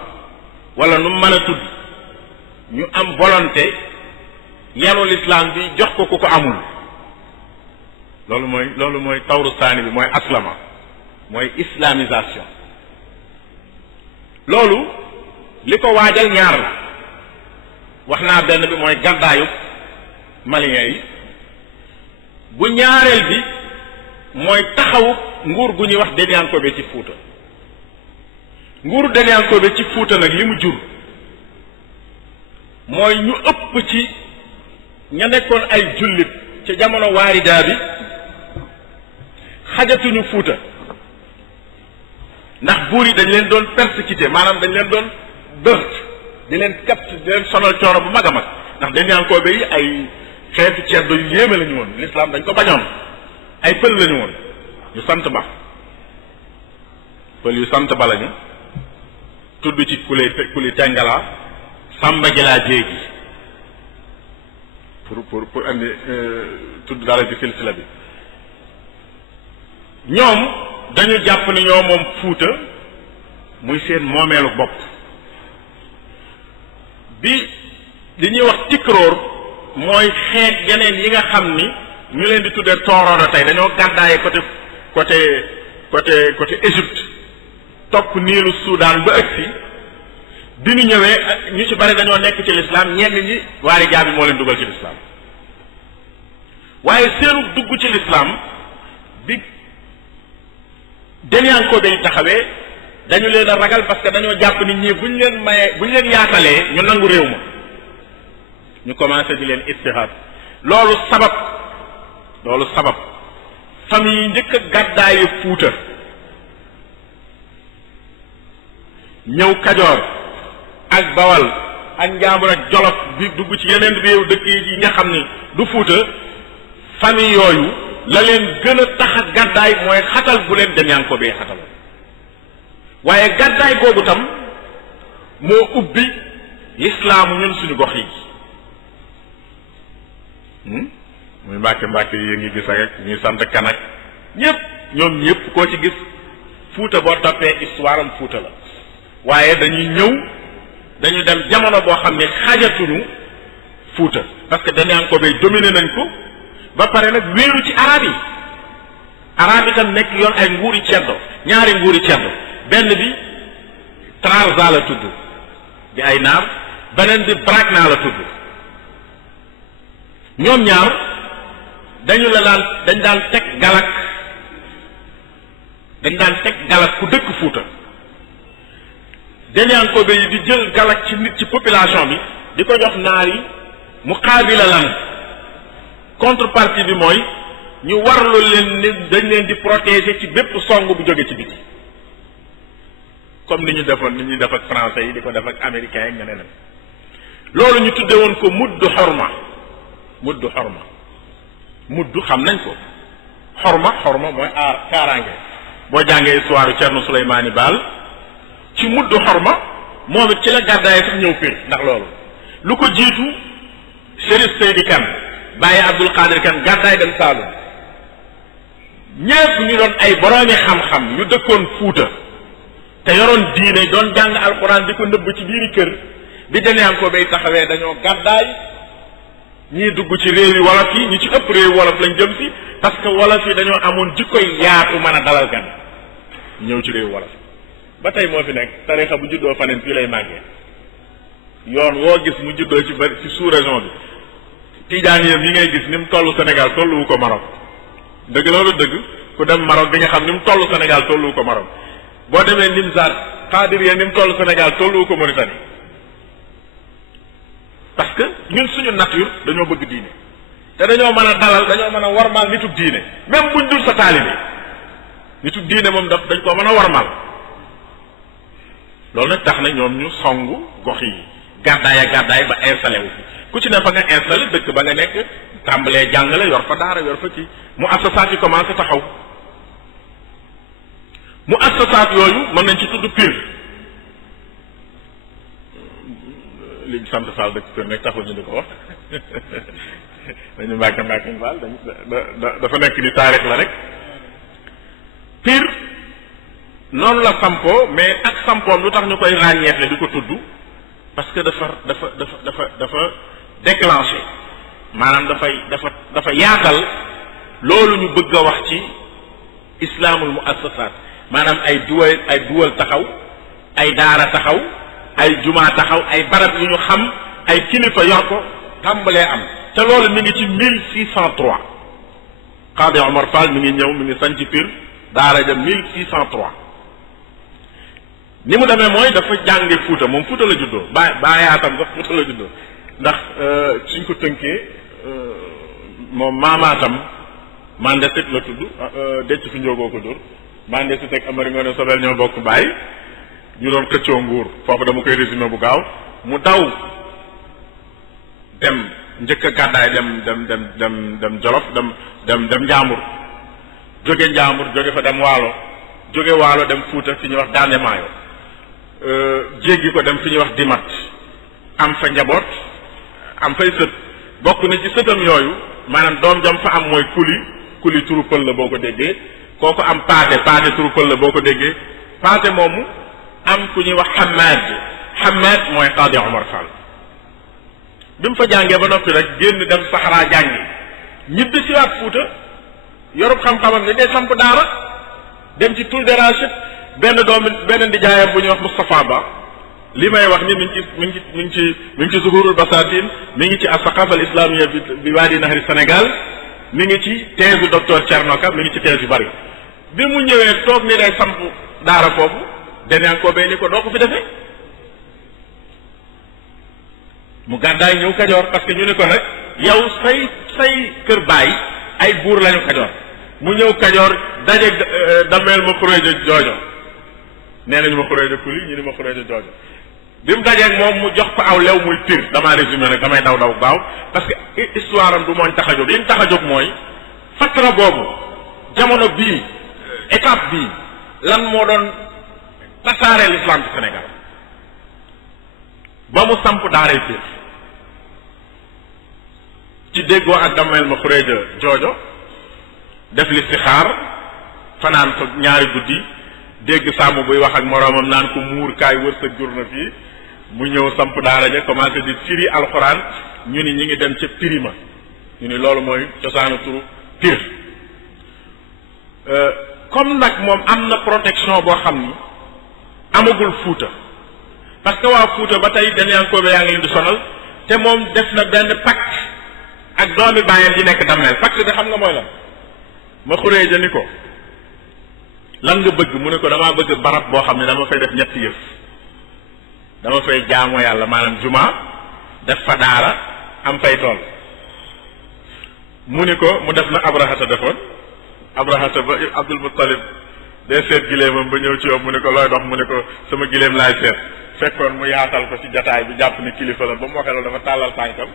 wala nu mën a tudd ñu am volonté yenu l'islam bi jox ko ku ko amul. loolu mooy tawru saani bi mooy aslama mooy islamisation. loolu li ko waajal ñaar la wax naa benn bi mooy gàddaayu malien yi bu ñaareel bi mooy taxawu nguur gu ñuy wax Denyankoobe ci Fuuta. nguuru Denyankoobe ci Fuuta nag li mu jur mooy ñu ëpp ci ña nekkoon ay jullit ci jamono waaridaa bi xajatuñu Fuuta ndax buur yi dañ leen doon persécuté maanaam dañ leen doon bërt di leen capte di leen sonal coono bu mag a mag ndax Denyankoobe yi ay xeetu ceddo yu yéeme la ñu woon l'islam dañ ko bañoon ay pël la ñu woon yu sant ba pël yu sant ba lañu tudd ci kuli tengala sàmba jëlaa jéegi pour andi tudd dara ci silsila bi. ñoom dañu jàpp ni ñoo moom Fuuta muy seen moomeelu bopp bi li ñuy wax tikroor mooy xeet yeneen yi nga xam ni ñu leen di tuddee tooroona tey dañoo gàddaaye côté Égypte topp niilu Soudan ba ëgsi bi ñu ñëwee ñu ci bari dañoo nekk ci lislaam ñenn ñi waari jaabi moo leen dugal ci lislaam waaye seenu dugg ci lislaam bi Denyankoobe yi taxawee dañu leen a ragal parce que dañoo jàpp nit ñi buñ leen yaatalee ñu nangu réew ma ñu commencé di leen ittihaad. loolu sabab famille yi njëkk a gàddaaye Fuuta ñëw Kajoor ak Bawal ak Njaambur ak Jolof bi dugg ci yeneen réew dëkk yi nga xam ni du Fuuta famille yooyu la leen gën a tax a gàddaay mooy xatal bu leen Denyankoobe yi xatal waaye gàddaay googu tam moo ubbi lislaamu ñun suñu gox yi muy mbàkke yi ngi gis ak ñuy sant kanak ñoom ñëpp koo ci gis Fuuta boo toppee histoire am Fuuta la waaye dañu dem jamono boo xam ne xajatuñu Fuuta parce que Denyankoobe yi dominé nañ ko ba pare nag wéeru ci arab yi tam nekk yoon ay nguuri ceddo ñaari nguuri ceddo benn bi Trarza la tudd di ay naar beneen bi Brakna la tudd ñoom ñaar dañ daan teg galak ku dëkk Fuuta Denyankoobe yi di jël galak ci nit ci population bi di ko jox naar yi muqaabila lan contrepartie bi mooy ñu warlu leen ni dañ leen di protéger ci bépp song bu jóge ci biti comme ni ñuy def ak français yi di ko def ak américains yi ñeneen loolu ñu tudde woon ko muddu xorma muddu xam nañ ko xorma mooy aar kaaraange boo jàngee histoire Cerno Suleymaani Baal ci muddu xorma moom it ci la gàddaay sax ñëw fii ndax loolu lu ko jiitu Chérif Seydi Kan bàyyi Abdul Qadir Kan gàddaay dem Saalum ñépp ñu doon ay boroomi xam-xam yu dëkkoon Fuuta te yoroon diine doon jàng alxuraan di ko nëbb ci biiri kër bi Denyankoobe bay taxawee dañoo gàddaay ñii dugg ci réewi wolof yi ñi ci ëpp réewi wolof lañ jëm si parce que wolof yi dañoo amoon jikkoy yaatu mën a dalal gan ñëw ci réewi wolof ba tey moo fi nekk tarixa bu juddoo faneen fii lay màggee yoon woo gis mu juddoo ci bari ci sous-région bi tijaaniyam yi ngay gis ni mu toll Sénégal tolluwu ko Maroc dëgg loolu dëgg ku dem Maroc di nga xam ni mu toll Sénégal tolluwu ko Maroc boo demee Nimzaat Qadiriyya ni mu toll Sénégal tolluwu ko Mauritanie parce que ñun suñu nature dañoo bëgg diine te dañoo mën a dalal dañoo mën a warmaal nitug diine même buñ dul sa taalibe nitug diine moom dañ koo mën a warmaal loolu nag tax na ñoom ñu songu gox yi gàddaay ba installé wu ku ci ne fa nga installé dëkk ba nga nekk tàmbalee jàngale yor fa daara yor fa kii mu assasaat yi commencé taxaw mu assasaat yooyu mën nañ ci tudd Pire liñ sant Fall dëkk Pire nag taxul ñu di ko wax dañu mbàkke Fall dafa nekk ni taarix la rek Pire noonu la sampoo mais ak sampoom lu tax ñu koy ràññeetle di ko tudd parce que dafa déclenché maanaam dafa yaatal loolu ñu bëgg a wax ci islaamul muassasaat maanaam ay duwal taxaw ay daara taxaw ay jumaa taxaw ay barab yu ñu xam ay kilifa yor ko tàmbalee am te loolu mi ngi ci 1603 Qadi Omar Fall mi ngi ñëw mi ngi sañ ci Pire daara ja 1603 ni mu demee mooy dafa jànge Fuuta moom Fuuta la juddoo baayaatam sax Fuuta la juddoo ndax suñ ko tënkee moom maamaatam Mandesit la tudd denc fi njóogoo ko jur Mandesit ak Amari Ngoone Sobel ñoo bokk baay ñu doon xëccoo nguur foofu dama koy résumé bu gaaw mu daw dem njëkk a gàddaay dem Jolof dem Njaambur jóge Njaambur jóge fa dem Waalo dem Fuuta fi ñuy wax Daande Maayo jéggi ko dem fi ñuy wax Dimat am fa njaboot am fay sët bokk na ci sëtam yooyu maanaam doom jam fa am mooy kuli turu pël la boo ko déggee kooku am paate turu pël la boo ko déggee paate moomu am ku ñuy wax Hamad mooy Qadi Omar Fall bi mu fa jàngee ba noppi rek génn dem Saxaraa jàngi ñibbi si waat Fuuta yorub xam-xamam ni day samp daara dem ci Toul de Rachid benn ndijaayam bu ñuy wax Moustapha Ba li may wax ni mi ngi ci Zuhurul Basatin mi ngi ci as-saqafa al-islamiyya bi Wadi Nahri Sénégal mi ngi ci thèse docteur Thierno Ka mi ngi ci thèse yu bari bi mu ñëwee toog ni day samp daara foofu deneen ko bay ni ko doo ko fi defee mu gàddaay ñëw Kajoor parce que ñu ni ko nag yow say kër baay ay buur lañu Kajoor mu ñëw Kajoor daje dameel ma xuréeja joojo nee nañu ma xuréeja kuli ñu ni ma xuréeja joojo bi mu dajeeg moom mu jox ko aw lew muy Pire damaa résumé nag damay daw baaw parce que histoire am du mooñ tax a jóg li ñu tax a jóg mooy fatra boobu jamono bii étape bii lan moo doon tasaare l'islam ci Sénégal ba mu samp daaray Pire ci déggoo ak dameel ma xuréeja joojo def listixaar fanaan ko ñaari guddi dégg sàmm buy wax ak moroomam naan ko muur kaay wërsëg jur na fii mu ñëw samp daara ja commencé di firi alxuraan ñu ni ñi ngi dem ca Pirima ñu ni loolu mooy cosaanu turu Pire comme nag moom am na protection boo xam ni amagul Fuuta parce que waa Fuuta ba tey Denyankoobe yaa ngi leen di sonal te moom def na benn pacte ak doomi bàyyam di nekk Damel pacte de xam nga mooy lan ma xuréeja ni ko lan nga bëgg mu ne ko damaa bëgg barab boo xam ne dama fay def ñetti yëf dama fay jaamoo yàlla maanaam juma def fa daara am fay tool mu ni ko mu def na Abrahata defoon Abrahata ba Abdul Muttalib day seet gileemam ba ñëw ci yow mu ne ko looy dox mu ne ko sama gileem laay seet fekkoon mu yaatal ko ci jataay bi jàpp ni kilifa la ba mu waxee loolu dafa tàllal tànkam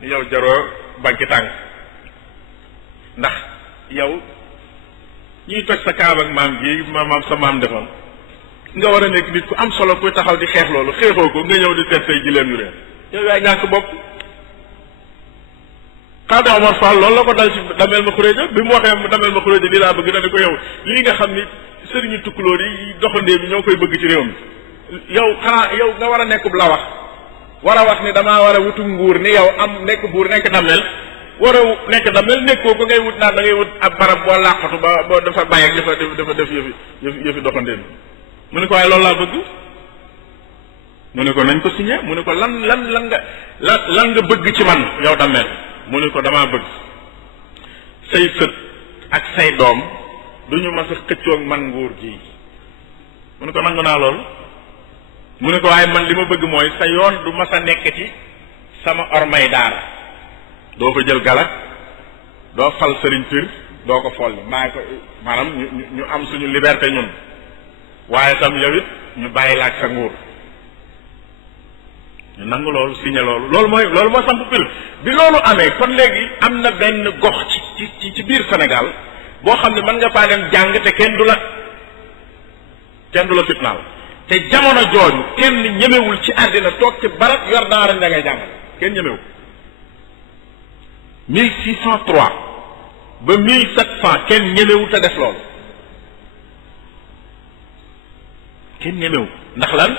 ni yow jaroo banki tànk ndax yow ñuy toj sa kaab ak maam gi maam sa maam defoon nga war a nekk nit ku am solo kuy taxaw di xeex loolu xeexoo ko nga ñëw di seet say gileem yu réer yow yaay ñàkk bopp Qadi Omar Fall loolu la ko dal ci dameel ma xuréeja bi mu waxee dameel ma xuréeja lii laa bëgg na ne ko yow lii nga xam ni sëriñu tukkulóor yi doxandee bi ñoo koy bëgg ci réew mi yow xanaa yow nga war a nekkub la war a wax ni damaa war a wutum nguur ni yow am nekk buur nekk dameel war a nekk dameel nekkoo ko ngay wut naan da ngay wut ab barab boo làqatu ba boo dafa bàyyi ak dafa def yëfi doxandee bi mu ne ko waaye loolu laa bëgg mu ne ko nañ ko signé mu ne ko lan nga bëgg ci man yow dameel mu ne ko damaa bëgg say sët ak say doom du ñu mas a xëccoog man nguur gi mu ne ko nangu naa lool mu ne ko waaye man li ma bëgg mooy sa yoon du mas a nekk ci sama ormay daara doo fa jël galak doo fal sëriñ pir doo ko folli bàyyi ko maanaam ñu am suñu liberté ñun waaye tam yow it ñu bàyyi laaj sa nguur ñu nangu loolu signé loolu mooy samp pir bi loolu amee kon léegi am na benn gox ci biir Sénégal boo xam ne mën nga faa dem jàng te kenn du la fitnaal te jamono jooju kenn ñemewul ci àddina toog ci barab yor daara da ngay jàngal kenn ñemewu 1603 ba 1700 kenn ñemewu te def loolu kenn ñemewu ndax lan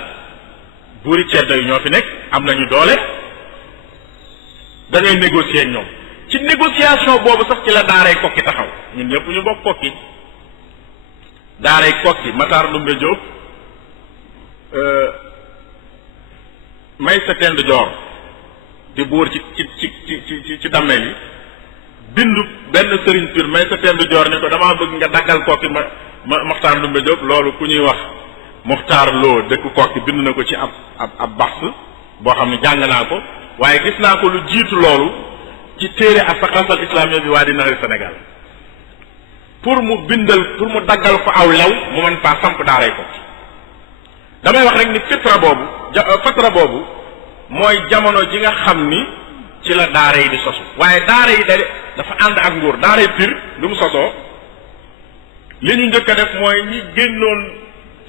buuri ceddo yi ñoo fi nekk am nañu doole da ngay négocier ak ñoom ci négociation boobu sax ci la daaray kokki taxaw ñun ñëpp ñu bokk kokki daaray kokki Matar Ndumbe Diop may sa tend joor di buur ci dammel yi bindu benn sëriñ pir may sa tend joor ne ko damaa bëgg nga daggal kokki ma Maxtaar Ndumbe Diop loolu ku ñuy wax Muxtaar Loo dëkk kokki bind na ko ci ab baxs boo xam ne jàng naa ko waaye gis naa ko lu jiitu loolu ci téere ak saqafal islamiyya bi waa di naxari Sénégal pour mu daggal ko aw lew mu mën faa samp daaray kokki damay wax rek ni fatra boobu mooy jamono ji nga xam ni ci la daara yi di sosu waaye daara yi dafa ànd ak nguur daara yi pir lu mu sosoo li ñu njëkk a def mooy ñi génnoon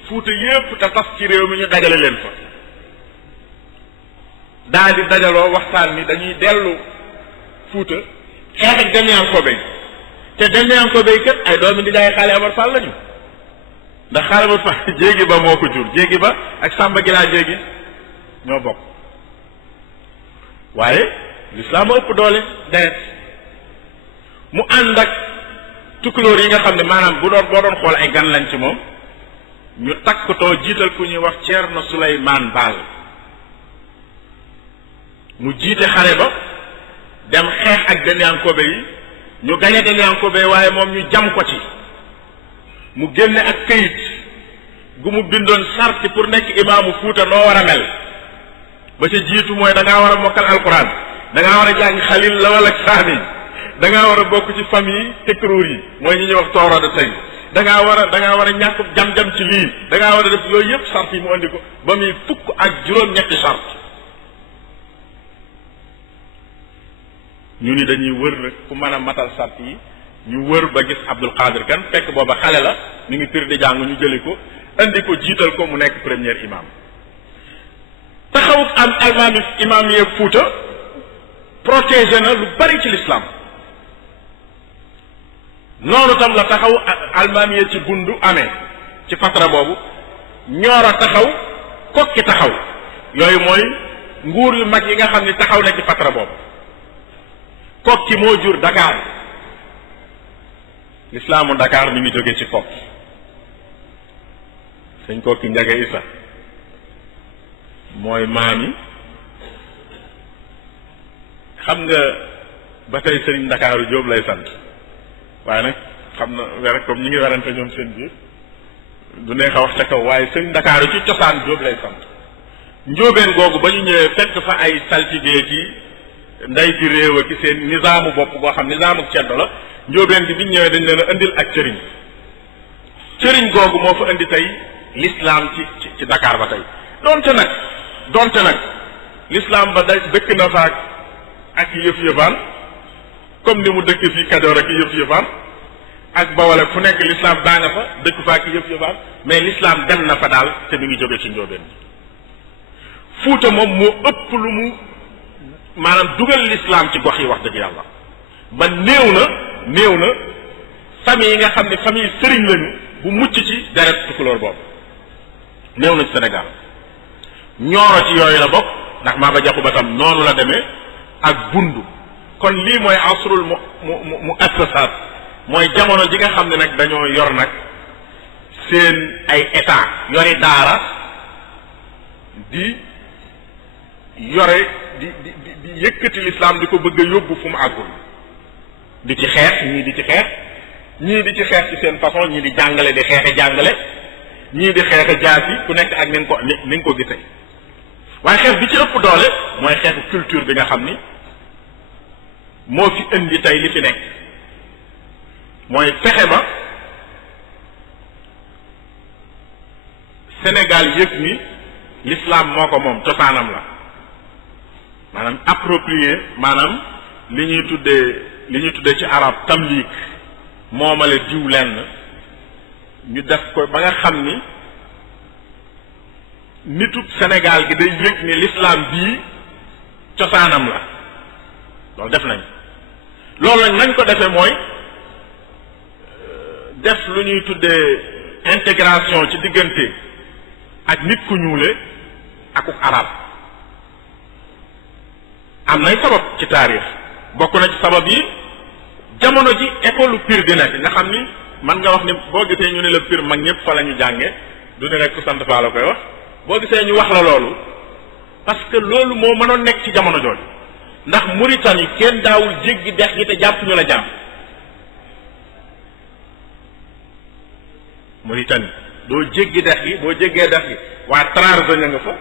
fuuta yépp te tas ci réew mi ñu dajale leen fa daal di dajaloo waxtaan ni dañuy dellu fuuta xeex ak Demyankobe te Demyankobe kat ay doomi di jaay Xaali Amar Fall lañu ndax Xaali Amar Fall jéegi ba moo ko jur jéegi ba ak Samba Gila jéegi ñoo bokk waaye lislaam a ëpp doole deret mu ànd ak tukulóor yi nga xam ne maanaam boo doon xool ay gan lañ ci moom ñu takkatoo jiital ku ñuy wax Ceerno Suleymaan Baal mu jiite xare ba dem xeex ak Demyankobe yi ñu gañe Demyankobe waaye moom ñu jam ko ci mu génne ak këyit gu mu bindoon sarti pour nekk imaamu Fuuta noo war a mel ba ca jiitu mooy da ngaa war a mokkal alquran da ngaa war a jàng xalil la wala saani da ngaa war a bokk ci famille tekruur yi mooy ñi ñuy wax tooro de tey da ngaa war a ñàkk jam-jam ci lii da ngaa war a def yooyu yëpp sart yi mu andi ko ba muy fukk ak juróom-ñetti sart ñu ni dañuy wër nag ku mën a matal sart yi ñu wër ba gis Abdul Qadir Kan fekk booba xale la ñu ngi pir di jàng ñu jëli ko andi ko jiital ko mu nekk premier imam taxawut am almaami imam yeeg Fuuta protégé na lu bari ci l'islam noonu tam la taxaw almaami yeeg ci bundu amee ci fatra boobu ñooro taxaw kokki taxaw yooyu mooy nguur yu mag yi nga xam ni taxaw na ci fatra boobu kokki moo jur Dakar lislaamu Dakar mi ngi jóge ci kokki sëñ kokki Njaga Isa mooy maam yi xam nga ba tey sëriñ Ndakaaru Jóob lay sant waaye nag xam na were comme ñi ngi werante ñoom seen biir du neex a wax ca kaw waaye sëriñ Ndakaaru ci cosaan Jóob lay sant njóobeen googu ba ñu ñëwee fekk fa ay saltigee ki nday di réew a ki seen nizaamu bopp boo xam nizaamu ceddo la njóobeen bi biñ ñëwee dañ leen a indil ak cëriñ googu moo fa indi tey l'islam ci Dakar ba tey donte nag l'islam ba day dëkk na fa ak yëf-yëfaan comme ni mu dëkk fii Kajoor ak yëf-yëfaan ak Bawol fu nekk l'islam daa nga fa dëkk fa ak yëf-yëfaan mais l'islam dem na fa daal te mi ngi jóge ci njóobeen bi Fuuta moom moo ëpp lu mu maanaam dugal l'islam ci gox yi wax dëgg yàlla ba néew na famille yi nga xam ne famille sëriñ lañu bu mucc ci deret tukulóor boobu néew na ci Sénégal ñooro ci yooyu la bokk ndax Maba Jaxu Ba tam noonu la demee ak bundu kon lii mooy asrul mu assasaat mooy jamono ji nga xam ne nag dañoo yor nag seen ay état yori daara di yore di yëkkati l'islam di ko bëgg a yóbbu fu mu àggul di ci xeex ñii di ci xeex ci seen façon ñii di jàngale di xeexe jàngale ñii di xeexe jaasi ku nekk ak ni nga ko gisee waaye xeex bi ci ëpp doole mooy xeexu culture bi nga xam ni moo fi indi tey li fi nekk mooy fexe ba Sénégal yëg ni l'islam moo ko moom cosaanam la maanaam approprié maanaam li ñuy tuddee ci arab tamliik moomale diw lenn ñu def ko ba nga xam ni nitu Sénégal gi day yëg ni l'islam bii cosaanam la loolu def nañ loolu nag nañ ko defee mooy def lu ñuy tuddee intégration ci diggante ak nit ku ñuule akuk arab am nay sabab ci taarix bokk na ci sabab yi jamono ji école Pire di nekk nga xam ni man nga wax ni boo gisee ñu ne la Pire mag ñëpp fa la ñu jànge du ne rek ku sant Fa la koy wax boo gisee ñu wax la loolu parce que loolu moo mënoon nekk ci jamono jooju ndax Mauritanie kenn daawul jéggi dex gi te jàpp ñu la jàpp Mauritanie doo jéggi dex gi boo jéggee dex gi waa Trarza ña nga fa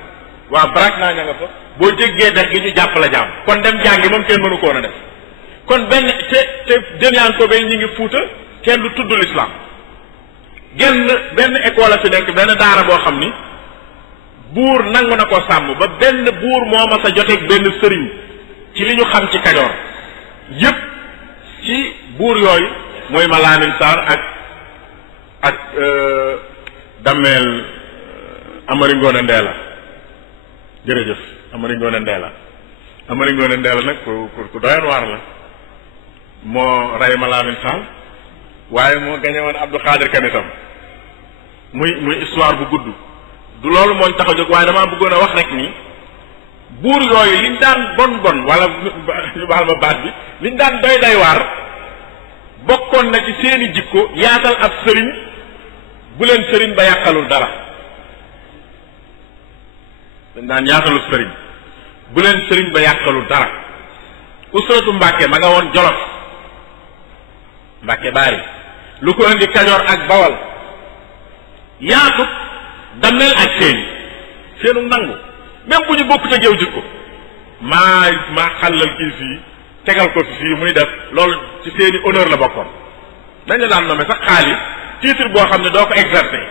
waa Brakna ña nga fa boo jéggee dex gi ñu jàpp la jàmm kon dem jàngi moom kenn mënu koon a def kon benn te jënyaan ko bay ñi ngi Fuuta kenn du tudd l'islam benn école a fi nekk benn daara boo xam ni buur nangu na ko sàmm ba benn buur moo ma sa joteeg benn sëriñ ci li ñu xam ci Kajoor yépp ci buur yooyu mooy ma Laamin Sarr ak Dameel Amari Ngoone Ndeela jërëjëf Amari Ngoone Ndeela nag ku doyoon waar la moo rey ma Laamin Sarr waaye moo gañe woon Abdou Khadir Kane itam muy histoire bu gudd du loolu mooñ tax a jóg waaye damaa bëggoon a wax rek ni buur yooyu liñ daan bon wala ñu baal ma baat bi liñ daan doy waar bokkoon na ci seeni jikko yaatal ab sëriñ bu leen sëriñ ba yàqalul dara dañ daan yaatalul sëriñ bu leen sëriñ ba yàqalul dara usratu Mbàkke ma nga woon Jolof Mbàkke Baari lu ko indi Kajoor ak Bawal yaatu Dameel ak seenu nangu même bu ñu bokk ca géew jikko maa xàllal kii fii tegal ko fii muy def loolu ci seeni honneur la bokkoon dañ la daan nommé sax xaali titre boo xam ne doo ko exercer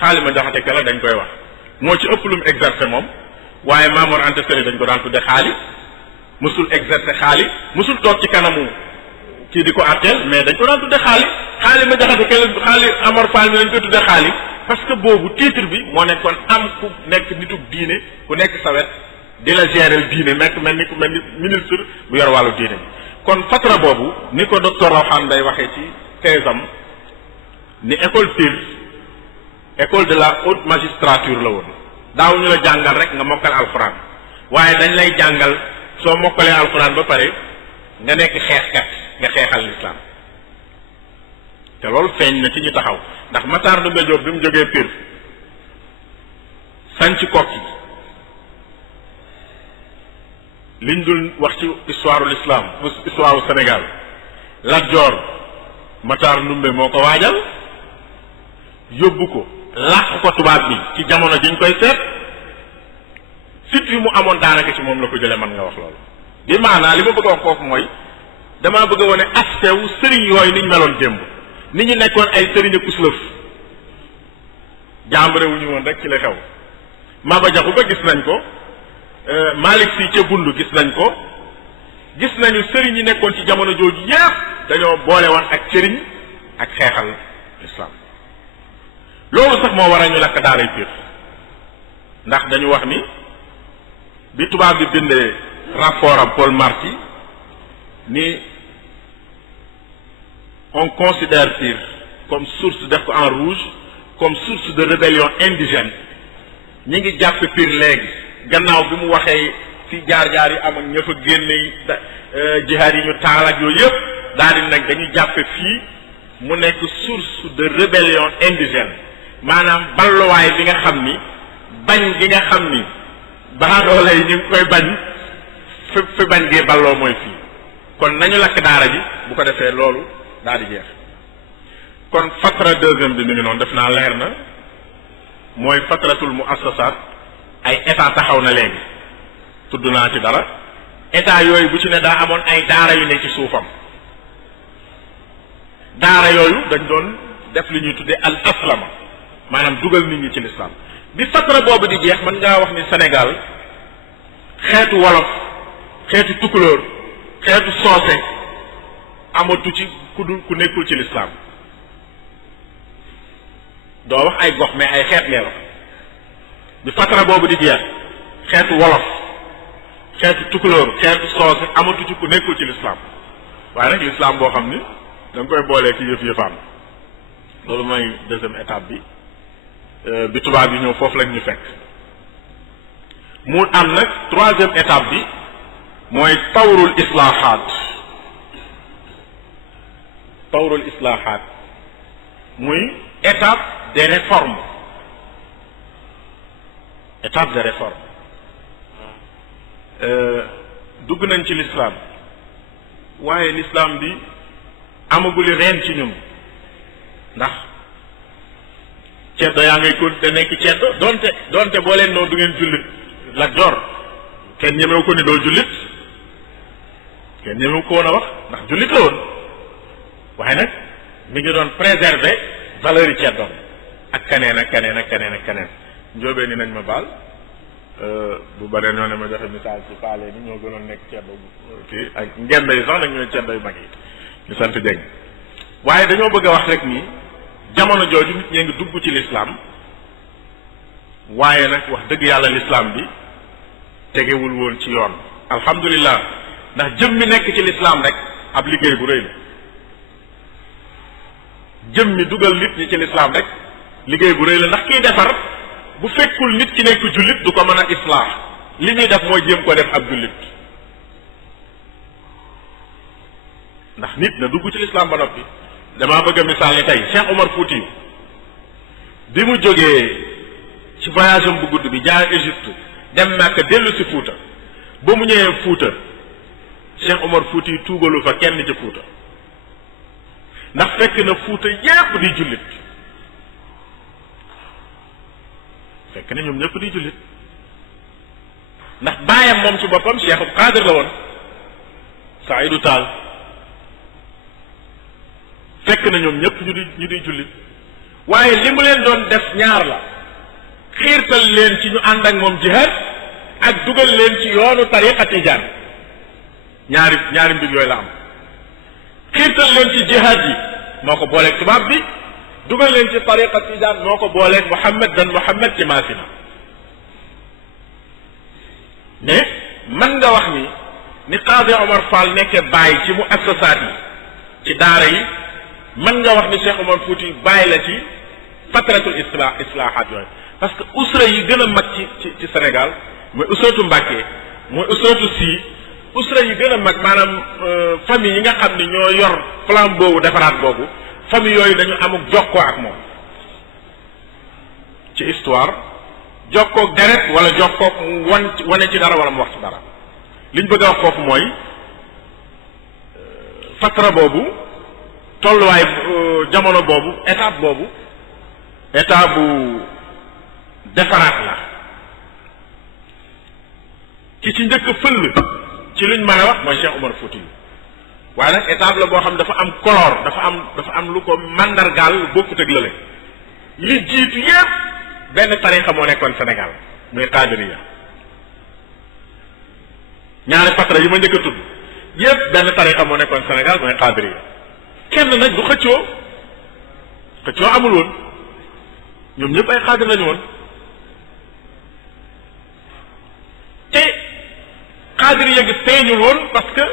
xaali ma jaxate kala dañ koy wax moo ci ëpp lu mu exercer moom waaye Maamoor Anta Sali dañ ko daan tudde xaali musul exercer xaali musul toog ci kanamu kii di ko atteel mais dañ ko daan tudde xaali ma jaxate kala xaali Amar Fall mi dañ koy tudde xaali parce que boobu titre bi moo nekkoon am ku nekk nitug diine ku nekk sa wet di la gérer diine mel ni ministre bu yor wàllu diine bi kon fatra boobu ni ko docteur Rawhan day waxee ci thèsam ni école Pire école de la haute magistrature la woon daaw ñu la jàngal rek nga mokkal alxuraan waaye dañ lay jàngal soo mokkalee alxuraan ba pare nga nekk xeexkat nga xeexal l'islam te loolu feeñ na ci ñu taxaw ndax Matar Ndumbe Diop bi mu jógee Pire sanc Kokki liñ dul wax ci histoire l'islam histoire Sénégal Lat Joor Matar Ndumbe moo ko waajal yóbbu ko làq ko tubaab bi ci jamono jiñ koy seet sit yi mu amoon daanaka ci moom la ko jëlee mën nga wax loolu bi maanaa li ma bëgg a wax foofu mooy damaa bëgg a wane aspect wu sëriñ yooyu niñ meloon démb ni ñu nekkoon ay sëriñ ak uslëf jàmbare wu ñu woon rek ci la xew Maba Jaxu ba gis nañ ko Malick Sy ca Bundu gis nañ ko gis nañu sëriñ yi nekkoon ci jamono jooju yépp dañoo boole woon ak sëriñ ak xeexal islam loolu sax moo waral ñu lakk daaray Pire ndax dañu wax ni bi tubaab bi bindee rapport am Paul Marty ni on considère Pire comme source def ko en rouge comme source de rébellion indigène ñi ngi jàppe Pire léegi gannaaw bi mu waxee ci jaar-jaar yi am ak ña fa génne jihaad yi ñu taal ak yooyu yëpp daal di nag dañuy jàppe fii mu nekk source de rébellion indigène maanaam balluwaay bi nga xam ni bañ gi nga xam ni baadoole yi ñu ngi koy bañ fi bañ gee balloo mooy fii kon nañu lakk daara ji bu ko defee loolu daal di jeex kon fatra deuxième bi mi ngi noonu def naa leer na mooy fatratul muassasat ay état taxaw na léegi tudd naa ci dara état yooyu bu ci ne daa amoon ay daara yu ne ci suufam daara yooyu dañ doon def li ñuy tuddee al aslama maanaam dugal nit ñi ci l'islam bi fatra boobu di jeex mën ngaa wax ni Sénégal xeetu wolof xeetu tukulóor xeetu soose amatu ci ku nekkul ci l'islam doo wax ay gox mais ay xeet lee wax bi fatra boobu di jeex xeetu wolof xeetu tukulóor xeetu soose amatu ci ku nekkul ci l'islam waaye nag l'islam boo xam ni da nga koy boolee ci yëf-yëfaam loolu mooy deuxième étape bi tubaab yi ñëw foofu lañ ñu fekk mu am nag troisième étape bi mooy tawrul islaahaat muy étape des réformes dugg nañ ci l'islam waaye l'islam bi amaguli reen ci ñun ndax ceddo yaa ngay continuer nekk ceddo donte boo leen noonu du ngeen jullit la jor kenn ñemewu ko ni doo jullit kenn ñemewu ko woon a wax ndax jullit la woon waaye nag mi ngi doon préserver valeur yi ceddoom ak keneen ak keneen ak keneen ak keneen njóobee ni nañ ma baal bu bare ñoo ne ma joxe misaal ci paale ni ñoo gënoon nekk ceddo kii ak ngend yi sax nag ñooy ceddo yu mag yi ñu sant Dieng waaye dañoo bëgg a wax rek ni jamono jooju nit ñee ngi dugg ci l'islam waaye nag wax dëgg yàlla l'islam bi tegewul woon ci yoon alhamdulillah ndax jëm mi nekk ci l'islam rek ab liggéey bu rëy la jëm mi dugal nit ñi ci l'islam rek liggéey bu rëy la ndax kiy defar bu fekkul nit ki nekk jullit du ko mën a islaax li muy def mooy jéem ko def ab jullit ndax nit na dugg ci l'islam ba noppi damaa bëgg a misaal ni tey Cheikh Omar Fouti bi mu jógee ci voyage am bu gudd bi jaar Égypte dem Makka dellu si Fuuta ba mu ñëwee Fuuta Cheikh Omar Fouti tuubalu fa kenn ci Fuuta ndax fekk na Fuuta yépp di jullit fekk na ñoom ñëpp di jullit ndax baayam moom ci boppam Cheikh Qadir la woon Saïdou Tall fekk na ñoom ñëpp ñu di jullit waaye li mu leen doon def ñaar la xiirtal leen ci ñu ànd ak moom jihaad ak dugal leen ci yoonu tariqa tijaan ñaari mbir yooyu la am xiirtal leen ci jihaad yi moo ko booleeg tubaab bi dugal leen ci tariqa tijaan moo ko booleeg Muhammad ci Maasina mais mën nga wax ni Qaadi Omar Fall nekkee bàyyi ci mu assasaat yi ci daara yi mën nga wax ni Cheikh Omar Fouti bàyyi la ci fatratul islaahaat yooyu parce que usra yi gën a mag ci Sénégal mooy usratu Mbàkke mooy usratu Sy usra yi gën a mag maanaam famille yi nga xam ni ñoo yor flambeau boobu defaraat boobu famille yooyu dañu amuk jokkoo ak moom ci histoire jokkoog deret wala jokkoog wane ci dara wala mu wax ci dara liñ bëgg a wax foofu mooy fatra boobu tolluwaay jamono boobu état bu defaraat la ci njëkk fëll ci luñ mën a wax mooy Cheikh Omar Fouti waaye nag étape la boo xam dafa am color dafa am lu ko mandargaal bokkut ak lële li jiitu yépp benn tarixa moo nekkoon Sénégal muy Qaadiriya ñaari fatra yi ma njëkk a tudd yépp benn tarixa moo nekkoon Sénégal mooy Qaadiriya kenn nag du xëccoo amul woon ñoom ñëpp ay xaadir lañu woon te Qaadiriya gi feeñul woon parce que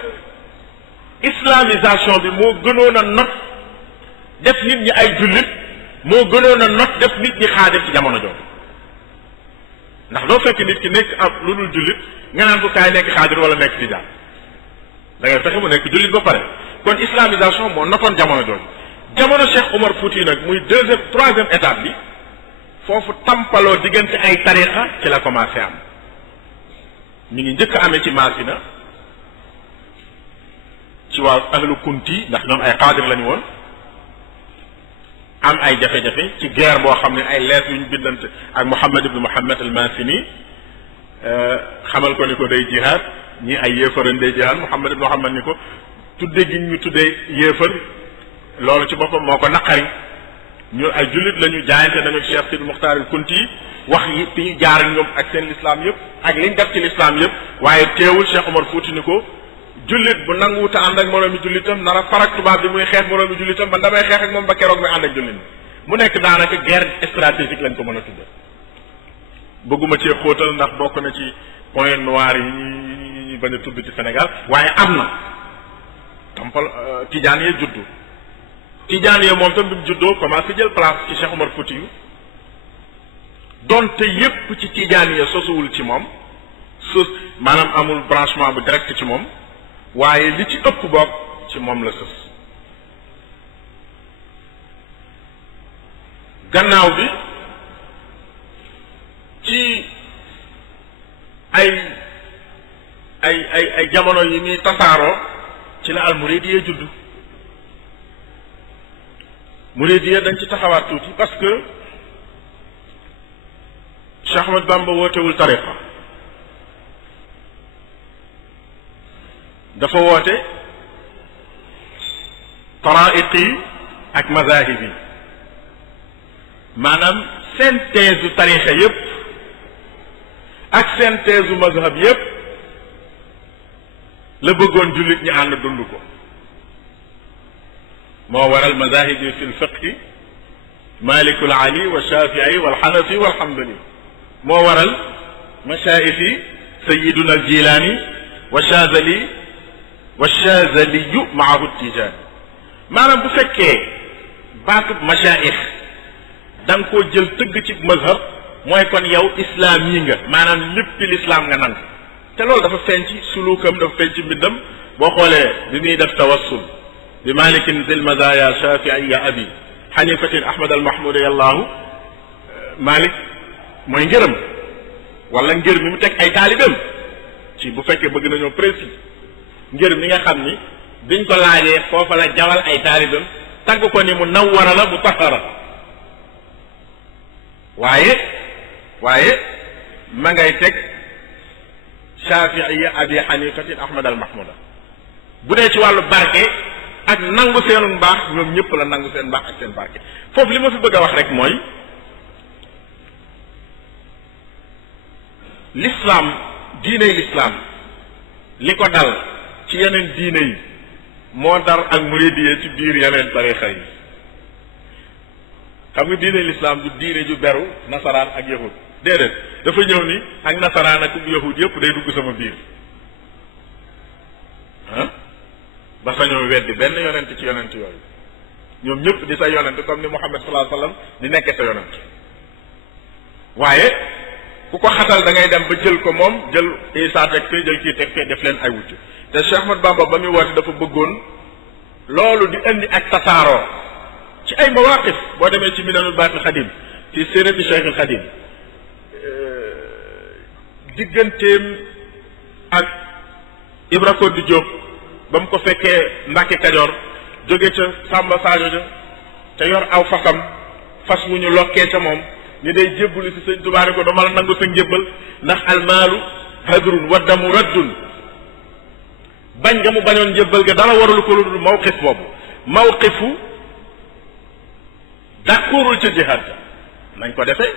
islamisation bi moo gënoon a not def nit ñi ay jullit moo gënoon a not def nit ñi xaadir ci jamono jooju ndax doo fekk nit ki nekk ab lu dul jullit nga naan ko kaay nekk xaadir wala nekk tijaan da ngay fexe mu nekk jullit ba pare kon islamisation moo notoon jamono jooju jamono Cheikh Omar Fouti nag muy troisième étape bi foofu tampaloo diggante ay tariqa ci la commencé am mi ngi njëkk a amee ci Maasina ci waa ahlu kunti ndax ñoom ay xaadir lañu woon am ay jafe-jafe ci guerre boo xam ne ay lettres yu ñu bindante ak Muhammad ibn Muhammad al-Masini xamal ko ni ko day jihaad ñii ay yéefaran day jihaad Muhammad ibn Muhammad ni ko tudde gi ñu tuddee yéefar loolu ci boppam moo ko naqari ñu ay jullit la ñu jaayante nañu Cheikh Sidi Muxtaar al Kunti wax yi fi ñu jaar ak ñoom ak seen lislaam yëpp ak liñ def ci lislaam yëpp waaye teewul Cheikh Omar Fouti ni ko jullit bu nanguwuta ànd ak moroomi jullitam nar a farak tubaab bi muy xeex moroomi jullitam man damay xeex ak moom ba keroog muy ànd ak jullit mu nekk daanaka guerre stratégique lañ ko mën a tudde bëgguma cee xóotal ndax bokk na ci point noir yi ñu bañ a tudd ci Sénégal waaye am na tampal tijaan yee juddu tijaan yee moom tam bi mu juddoo commencé jël place ci Cheikh Omar Fouti yu donte yépp ci tijaan yee sosuwul ci moom maanaam amul branchement bu direct ci moom waaye li ci ëpp bokk ci moom la sës gannaaw bi ci ay jamono yi muy tasaaroo ci la al muridiyya juddu muridiyya dañ ci taxawaat tuuti parce que Cheikh Ahmad Bamba wootewul tariqa dafa woote taraiqi ak mazahib yi maanaam synthèse u tariqa yépp ak synthèse u mazhab yépp la bëggoon jullit ñi ànd dund ko moo waral mazahib yi fi lfiqhi malikul ali wa shafii wal xanafi wal xambali moo waral mashaayix yi sayiduna al jilaani wa shazali wa shazaliyu maahu tijaani maanaam bu fekkee baatub mashaayix da nga koo jël tëgg ci mazhab mooy kon yow islaam yi nga maanaam léppi lislaam nga nangu te loolu dafa feeñ ci sulukam dafa feeñ ci mbindam boo xoolee bi muy def tawassul bi malikin zil mazaya shafii ya abi xanifatin ahmad al mahmud yallahu malik mooy ngërëm wala ngër mi mu teg ay taalibeem ci bu fekkee bëgg nañoo précis ngër mi nga xam ni biñ ko laajee foofa la jawal ay taalibeem tagg ko ni mu nawwara la mu tahara waaye ma ngay teg shafiiya abi xanifatin ahmad al mahmuda bu dee ci wàllu barke ak nangu seenu mbaax ñoom ñëpp la nangu seen mbaax ak seen barke foofu li ma fi bëgg a wax rek mooy l'islam diiney l'islam li ko dal ci yeneen diine yi moo dar ak muridiyya ci biir yeneen tarixa yi xam nga diiney l'islam du diine ju beru nasaraan ak yahud déedéet dafa ñëw ni ak nasaraan ak yahud yépp day dugg sama biir ba sañoo weddi benn yonent ci yonent yooyu ñoom ñëpp di sa yonent comme ni Muhammad sallallahu alayhi wasallam di nekkee sa yonent waaye ku ko xatal da ngay dem ba jël ko moom jël Isa teg fee jël kii teg fee def leen ay wujj te Cheikh Ahmad Bamba ba muy woote dafa bëggoon loolu di indi ak tasaaroo ci ay mawaqif boo demee ci Minanul Baaqil Xadim ci sirati Cheikh al Xadim digganteem ak Ibra Koddi Diop ba mu ko fekkee Mbàkke Kajoor jóge ca Samba Sadio ja te yor aw fasam fas wu ñu lokkee ca moom ni day jébbalu si sëñ Tuubaa ne ko dama la nangu sa njébbal ndax almaalu hadrun wa damu raddun bañ nga mu bañoon njébbal ga dara waralu ko lu dul mawqif boobu mawqifu d'accordul ca jihaad ja nañ ko defee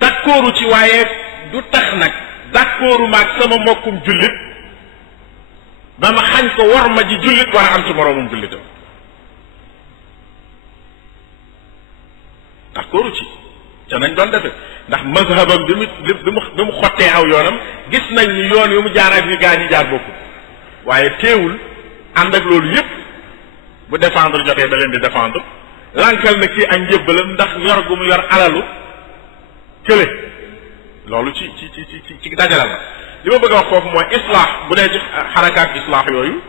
d'accordu ci waaye du tax nag d'accordu maag sama mbokkum jullit ba ma xañ ko war ma ji jullit war a am ci moroomum jullitam d'accordu ci ca nañ doon defe ndax mazhabam bi mu xottee aw yoonam gis nañ ni yoon yu mu jaar ak ni gaa ñi jaar bokkul waaye teewul ànd ak loolu yépp bu défendre jotee da leen di défendre lankal na kii ak njébbalam ndax yor gu mu yor alalu kële loolu ci dajale la li ma bëgg a wax foofu mooy islaax bu dee ci xarakaat islaax yooyu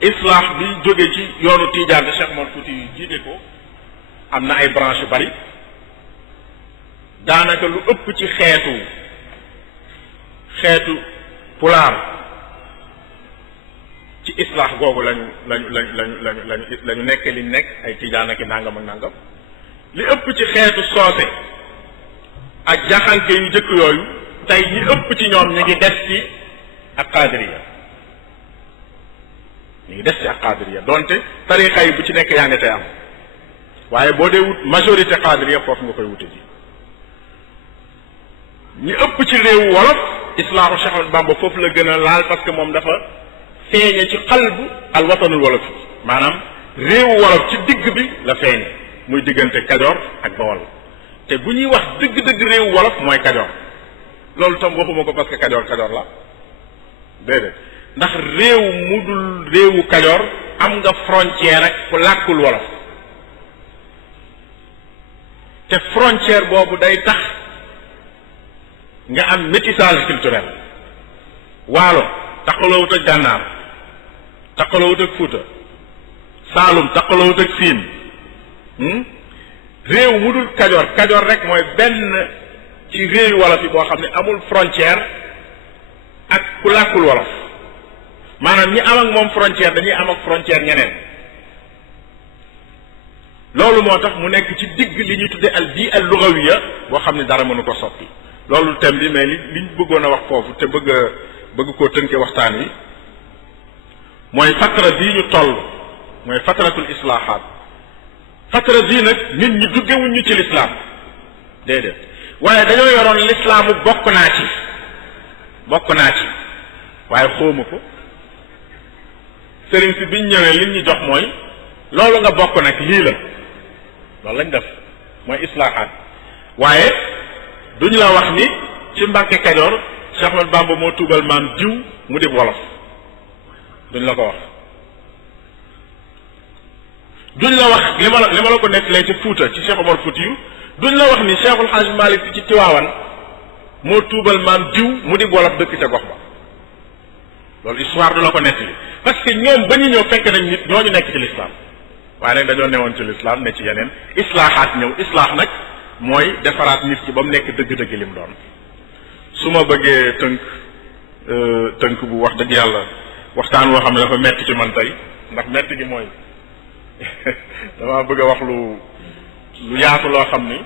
islaax bi jóge ci yoonu Tiijaan Cheikh Omar Fouti yu jiite ko am na ay branche yu bari daanaka lu ëpp ci xeetu pulaar ci islaax googu lañu nekk liñ nekk ay Tiijaan ak nangam ak nangam li ëpp ci xeetu soose ak jaxanke yu jëkk yooyu tey ñi ëpp ci ñoom ñu ngi des ci ak qaadiriya ñu ngi des ci ak qaadiriya donte tariqa yi bu ci nekk yaa nga tey am waaye boo dee wut majorité qaadiriya foofu nga koy wute ji ñu ëpp ci réewu wolof islaamu Cheikh Ahmadou Bamba foofu la gën a laal parce que moom dafa feeñe ci xalbu al watanul wolof yi maanaam réewu wolof ci digg bi la feeñe muy diggante Kajoor ak Bawol te bu ñuy wax dëgg-dëgg réewu wolof mooy Kajoor loolu tam waxuma ko parce que Kajoor Kajoor la déedéet ndax réew mu dul réewu Kajoor am nga frontière ak ku làkkul wolof te frontière boobu day tax nga am métissage culturel waalo taqalawut ak gànnaar taqalawut ak Fuuta Saalum taqalawut ak Siin réew mu dul Kajoor Kajoor rek mooy benn ci réewu wolof yi boo xam ne amul frontière ak ku làkkul wolof maanaam ñi am ak moom frontière dañuy am ak frontière ñeneen loolu moo tax mu nekk ci digg li ñuy tudde al bii al lugawiya boo xam ne dara mënu ko soppi loolu thème bi mais liñ bëggoon a wax foofu te bëgg koo tënke waxtaan wi mooy fatra bii ñu toll mooy fatratul islaahaat fatra bii nag nit ñi duggewuñ ñu ci lislaam déedéet waaye dañoo yoroon lislaamu bokk naa ci waaye xóoma ko sëriñ si biñ ñëwee liñ ñu jox mooy loolu nga bokk nag lii la loolu lañ def mooy islaahaat waaye duñ la wax ni ci Mbàkke Kajoor Cheikh Ahmadou Bamba moo tuubal maam diw mu dib wolof duñ la ko wax duñ la wax li ma la ko nettalee ci Fuuta ci Cheikh Omar Fuuti yu duñ la wax ni Cheikhul Hadj Malick ci Tiwaawan moo tuubal maam diw mu dib wolof dëkk ca gox ba loolu histoire du la ko nettali parce que ñoom ba ñu ñëw fekk nañ nit ñooñu nekk ci lislaam waaye nag dañoo newoon ci lislaam ne ci yeneen islaahaat ñëw islaax nag mooy defaraat nit ki ba mu nekk dëgg-dëgg li mu doon su ma bëggee tënk bu wax dëgg yàlla waxtaan woo xam ne dafa metti ci man tey ndax metti gi mooy dama bëgg a wax lu yaatu loo xam ni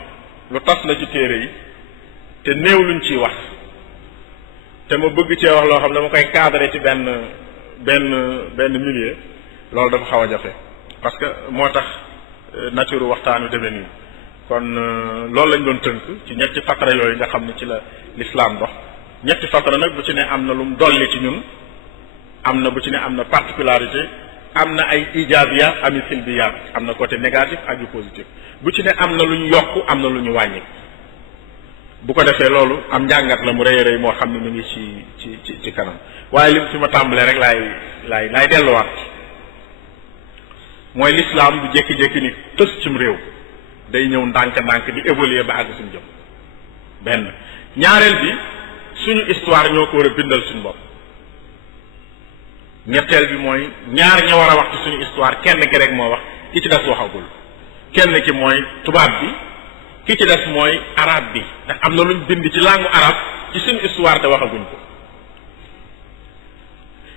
lu tas la ci téere yi te néew luñ ciy wax te ma bëgg cee wax loo xam ne dama koy cadré ci benn milieu loolu dafa xaw a jafe parce que moo tax nature waxtaan wi demee nii kon loolu lañ doon tënk ci ñetti fatra yooyu nga xam ne ci la l'islam dox ñetti fatra nag bu ci ne am na lu mu dolli ci ñun am na bu ci ne am na particularité am na ay ijaabiyaat ami silbiyaat am na côté négatif ak yu positif bu ci ne am na lu ñu yokk am na lu ñu wàññi bu ko defee loolu am njàngat la mu rëy rëy moo xam ne mu ngi ci kanam waaye lim fi ma tàmbalee rek laay delluwaat mooy l'islam du jékki-jékki ni tës cim réew day ñëw ndànk-ndànk di évoluer ba àgg suñu jëm benn ñaareel bi suñu histoire ñoo ko war a bindal suñu bopp ñetteel bi mooy ñaar ña war a wax ci suñu histoire kenn ki rek moo wax ki ci des waxagul kenn ki mooy tubaab bi ki ci des mooy arabe bi ndax am na luñ bind ci langue arabe ci suñu histoire te waxaguñ ko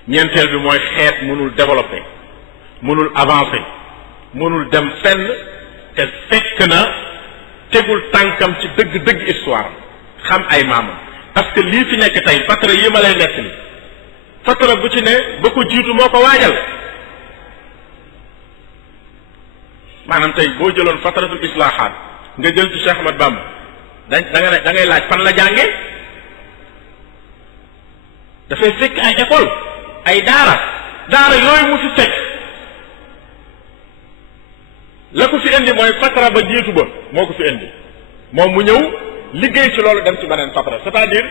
ñeenteel bi mooy xeet mënul développer mënul avancer mënul dem fenn te fekk na tegul tànkam ci dëgg-dëgg histoire xam ay maamam parce que lii fi nekk tey fatra yi ma lay nettali fatra bu ci ne ba ko jiitu moo ko waajal maanaam tey boo jëloon fatratul islaahaat nga jël ci Cheikh Ahmadou Bamba da ngay laaj fan la jànge dafay fekk ay école ay daara yooyu mu fi fekk la ko fi indi mooy fatra ba jiitu ba moo ko fi indi moom mu ñëw liggéey ci loolu dem ci beneen fatra c'est-à-dire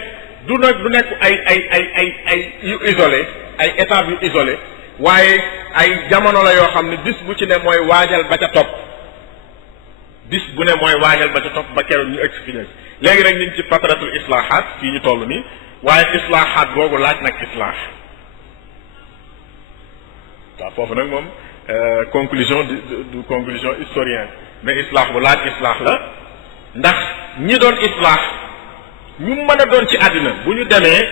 du nekk ay yu isolé ay étapes yu isolé waaye ay jamono la yoo xam ne bis bu ci ne mooy waajal ba ca topp bis bu ne mooy waajal ba ca topp ba keroog ñu expliqué léegi nag ñu ngi ci fatratul islaahaat fii ñu toll nii waaye islaahaat boobu laaj nag islaax waaw foofu nag moom conclusion du conclusion historien mais islaax bu laaj islaax la ndax ñi doon islaax ñu mën a doon ci àddina bu ñu demee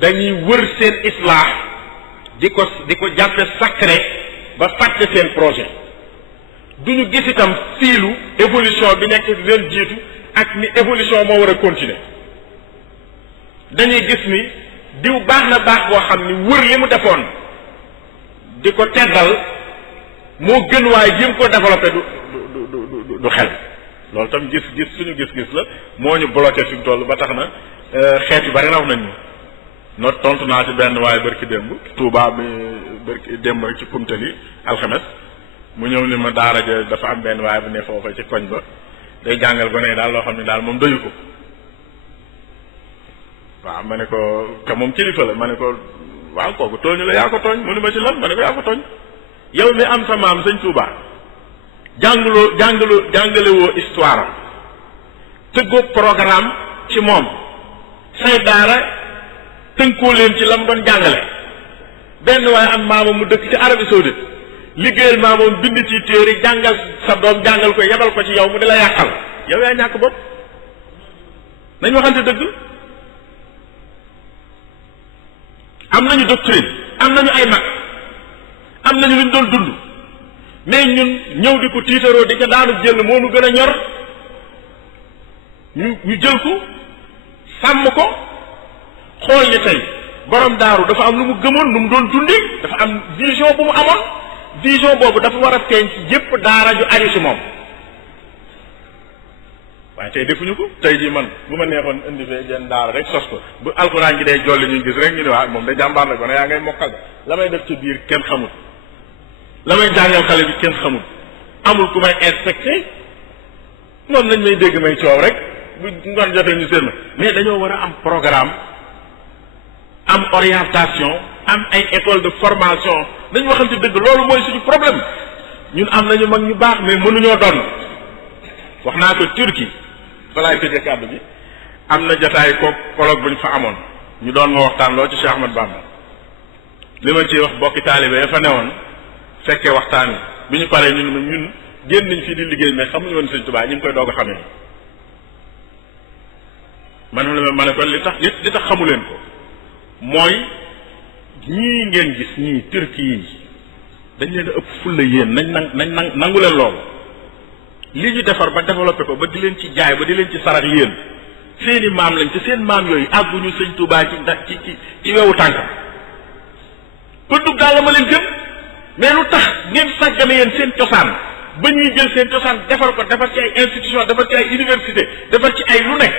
dañuy wër seen islaax di ko jàppe sacré ba fàtte seen projet duñu gis itam fiilu évolution bi nekk leen jiitu ak ni évolution moo war a continuer dañuy gis ni diw baax na baax boo xam ni wër li mu defoon di ko teddal moo gën waaye jéem ko développé du xel loolu tam gis suñu gis-gis la moo ñu bloqué fi mu toll ba tax na xeet yu bari raw nañ ñu no tontu naa ci benn waaye barki démb Touba bi barki démb rek ci Kumtali alxames mu ñëw ni ma daara ja dafa am benn waaye bu ne foofa ci koñ ba day jàngal gone yi daal loo xam ne daal moom doyu ko waaw ma ne ko te moom kilifa la ma ne ko waaw kooku tooñu la yaa ko tooñ mu ni ma ci lan ma ne ko yaa ko tooñ yow mi am sa maam sëñ Touba jàngalewoo histoire am tëggoo programme ci moom say daara tënkoo leen ci la mu doon jàngale benn waaye am maamam mu dëkk ci Arabie Saoudite liggéeyal maamam bind ci téere jàngal sa doom jàngal ko yebal ko ci yow mu di la yàqal yow yaa ñàkk bopp nañ waxante dëgg am nañu doctrine am nañu ay mag am nañu luñ doon dund mais ñun ñëw di ko tiitaroo di ko daanu jël moo nu gën a ñor ñu jël ko sàmm ko xool ni tey borom daaru dafa am lu mu gëmoon lu mu doon dundi dafa am vision bu mu amoon vision boobu dafa war a feeñ ci yépp daara ju aju ci moom waaye tey defuñu ko tey jii man bu ma neexoon indi fee jenn daara rek sos ko bu alxuraan gi day jolli ñu gis rek ñu ne waa moom da jàmbaar la ko ne yaa ngay mokkal la may def ci biir kenn xamul la may jàngal xale bi kenn xamul amul ku may inspecté noonu lañ may dégg may coow rek bu ngoon jotee ñu seen mais dañoo war a am programme am orientation am ay école de formation dañu waxante dëgg loolu mooy suñu problème ñun am nañu mag ñu baax mais mënuñoo doon wax naa ko Turquie balaay tëjee kàddu bi am na jotaay colloque bu ñu fa amoon ñu doon ma waxtaan loo ci Cheikh Ahmad Bamba li ma ciy wax bokki taalibe ya fa newoon fekkee waxtaan wi bi ñu paree ñun génn nañ fii di liggéey mais xamuñu woon Sëñ Tuubaa ñu ngi koy doog a xamee ma ne ko li tax xamu leen ko mooy ñii ngeen gis ñii Turquie yi dañ leen a ëpp fulla yéen nañ nangu leen loolu li ñu defar ba développé ko ba di leen ci jaay ba di leen ci sarax yéen seeni maam lañ te seen maam yooyu àgguñu Sëñ Tuubaa ci wewu tànkam kon dug daal la ma leen gën mais lu tax ngeen sàggane yéen seen cosaan ba ñuy jël seen cosaan defar ko defar ci ay institution defar ci ay université defar ci ay lu nekk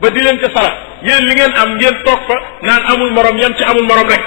ba di leen ca sarax yéen li ngeen am ngeen toog fa naan amul morom yam ci amul morom rek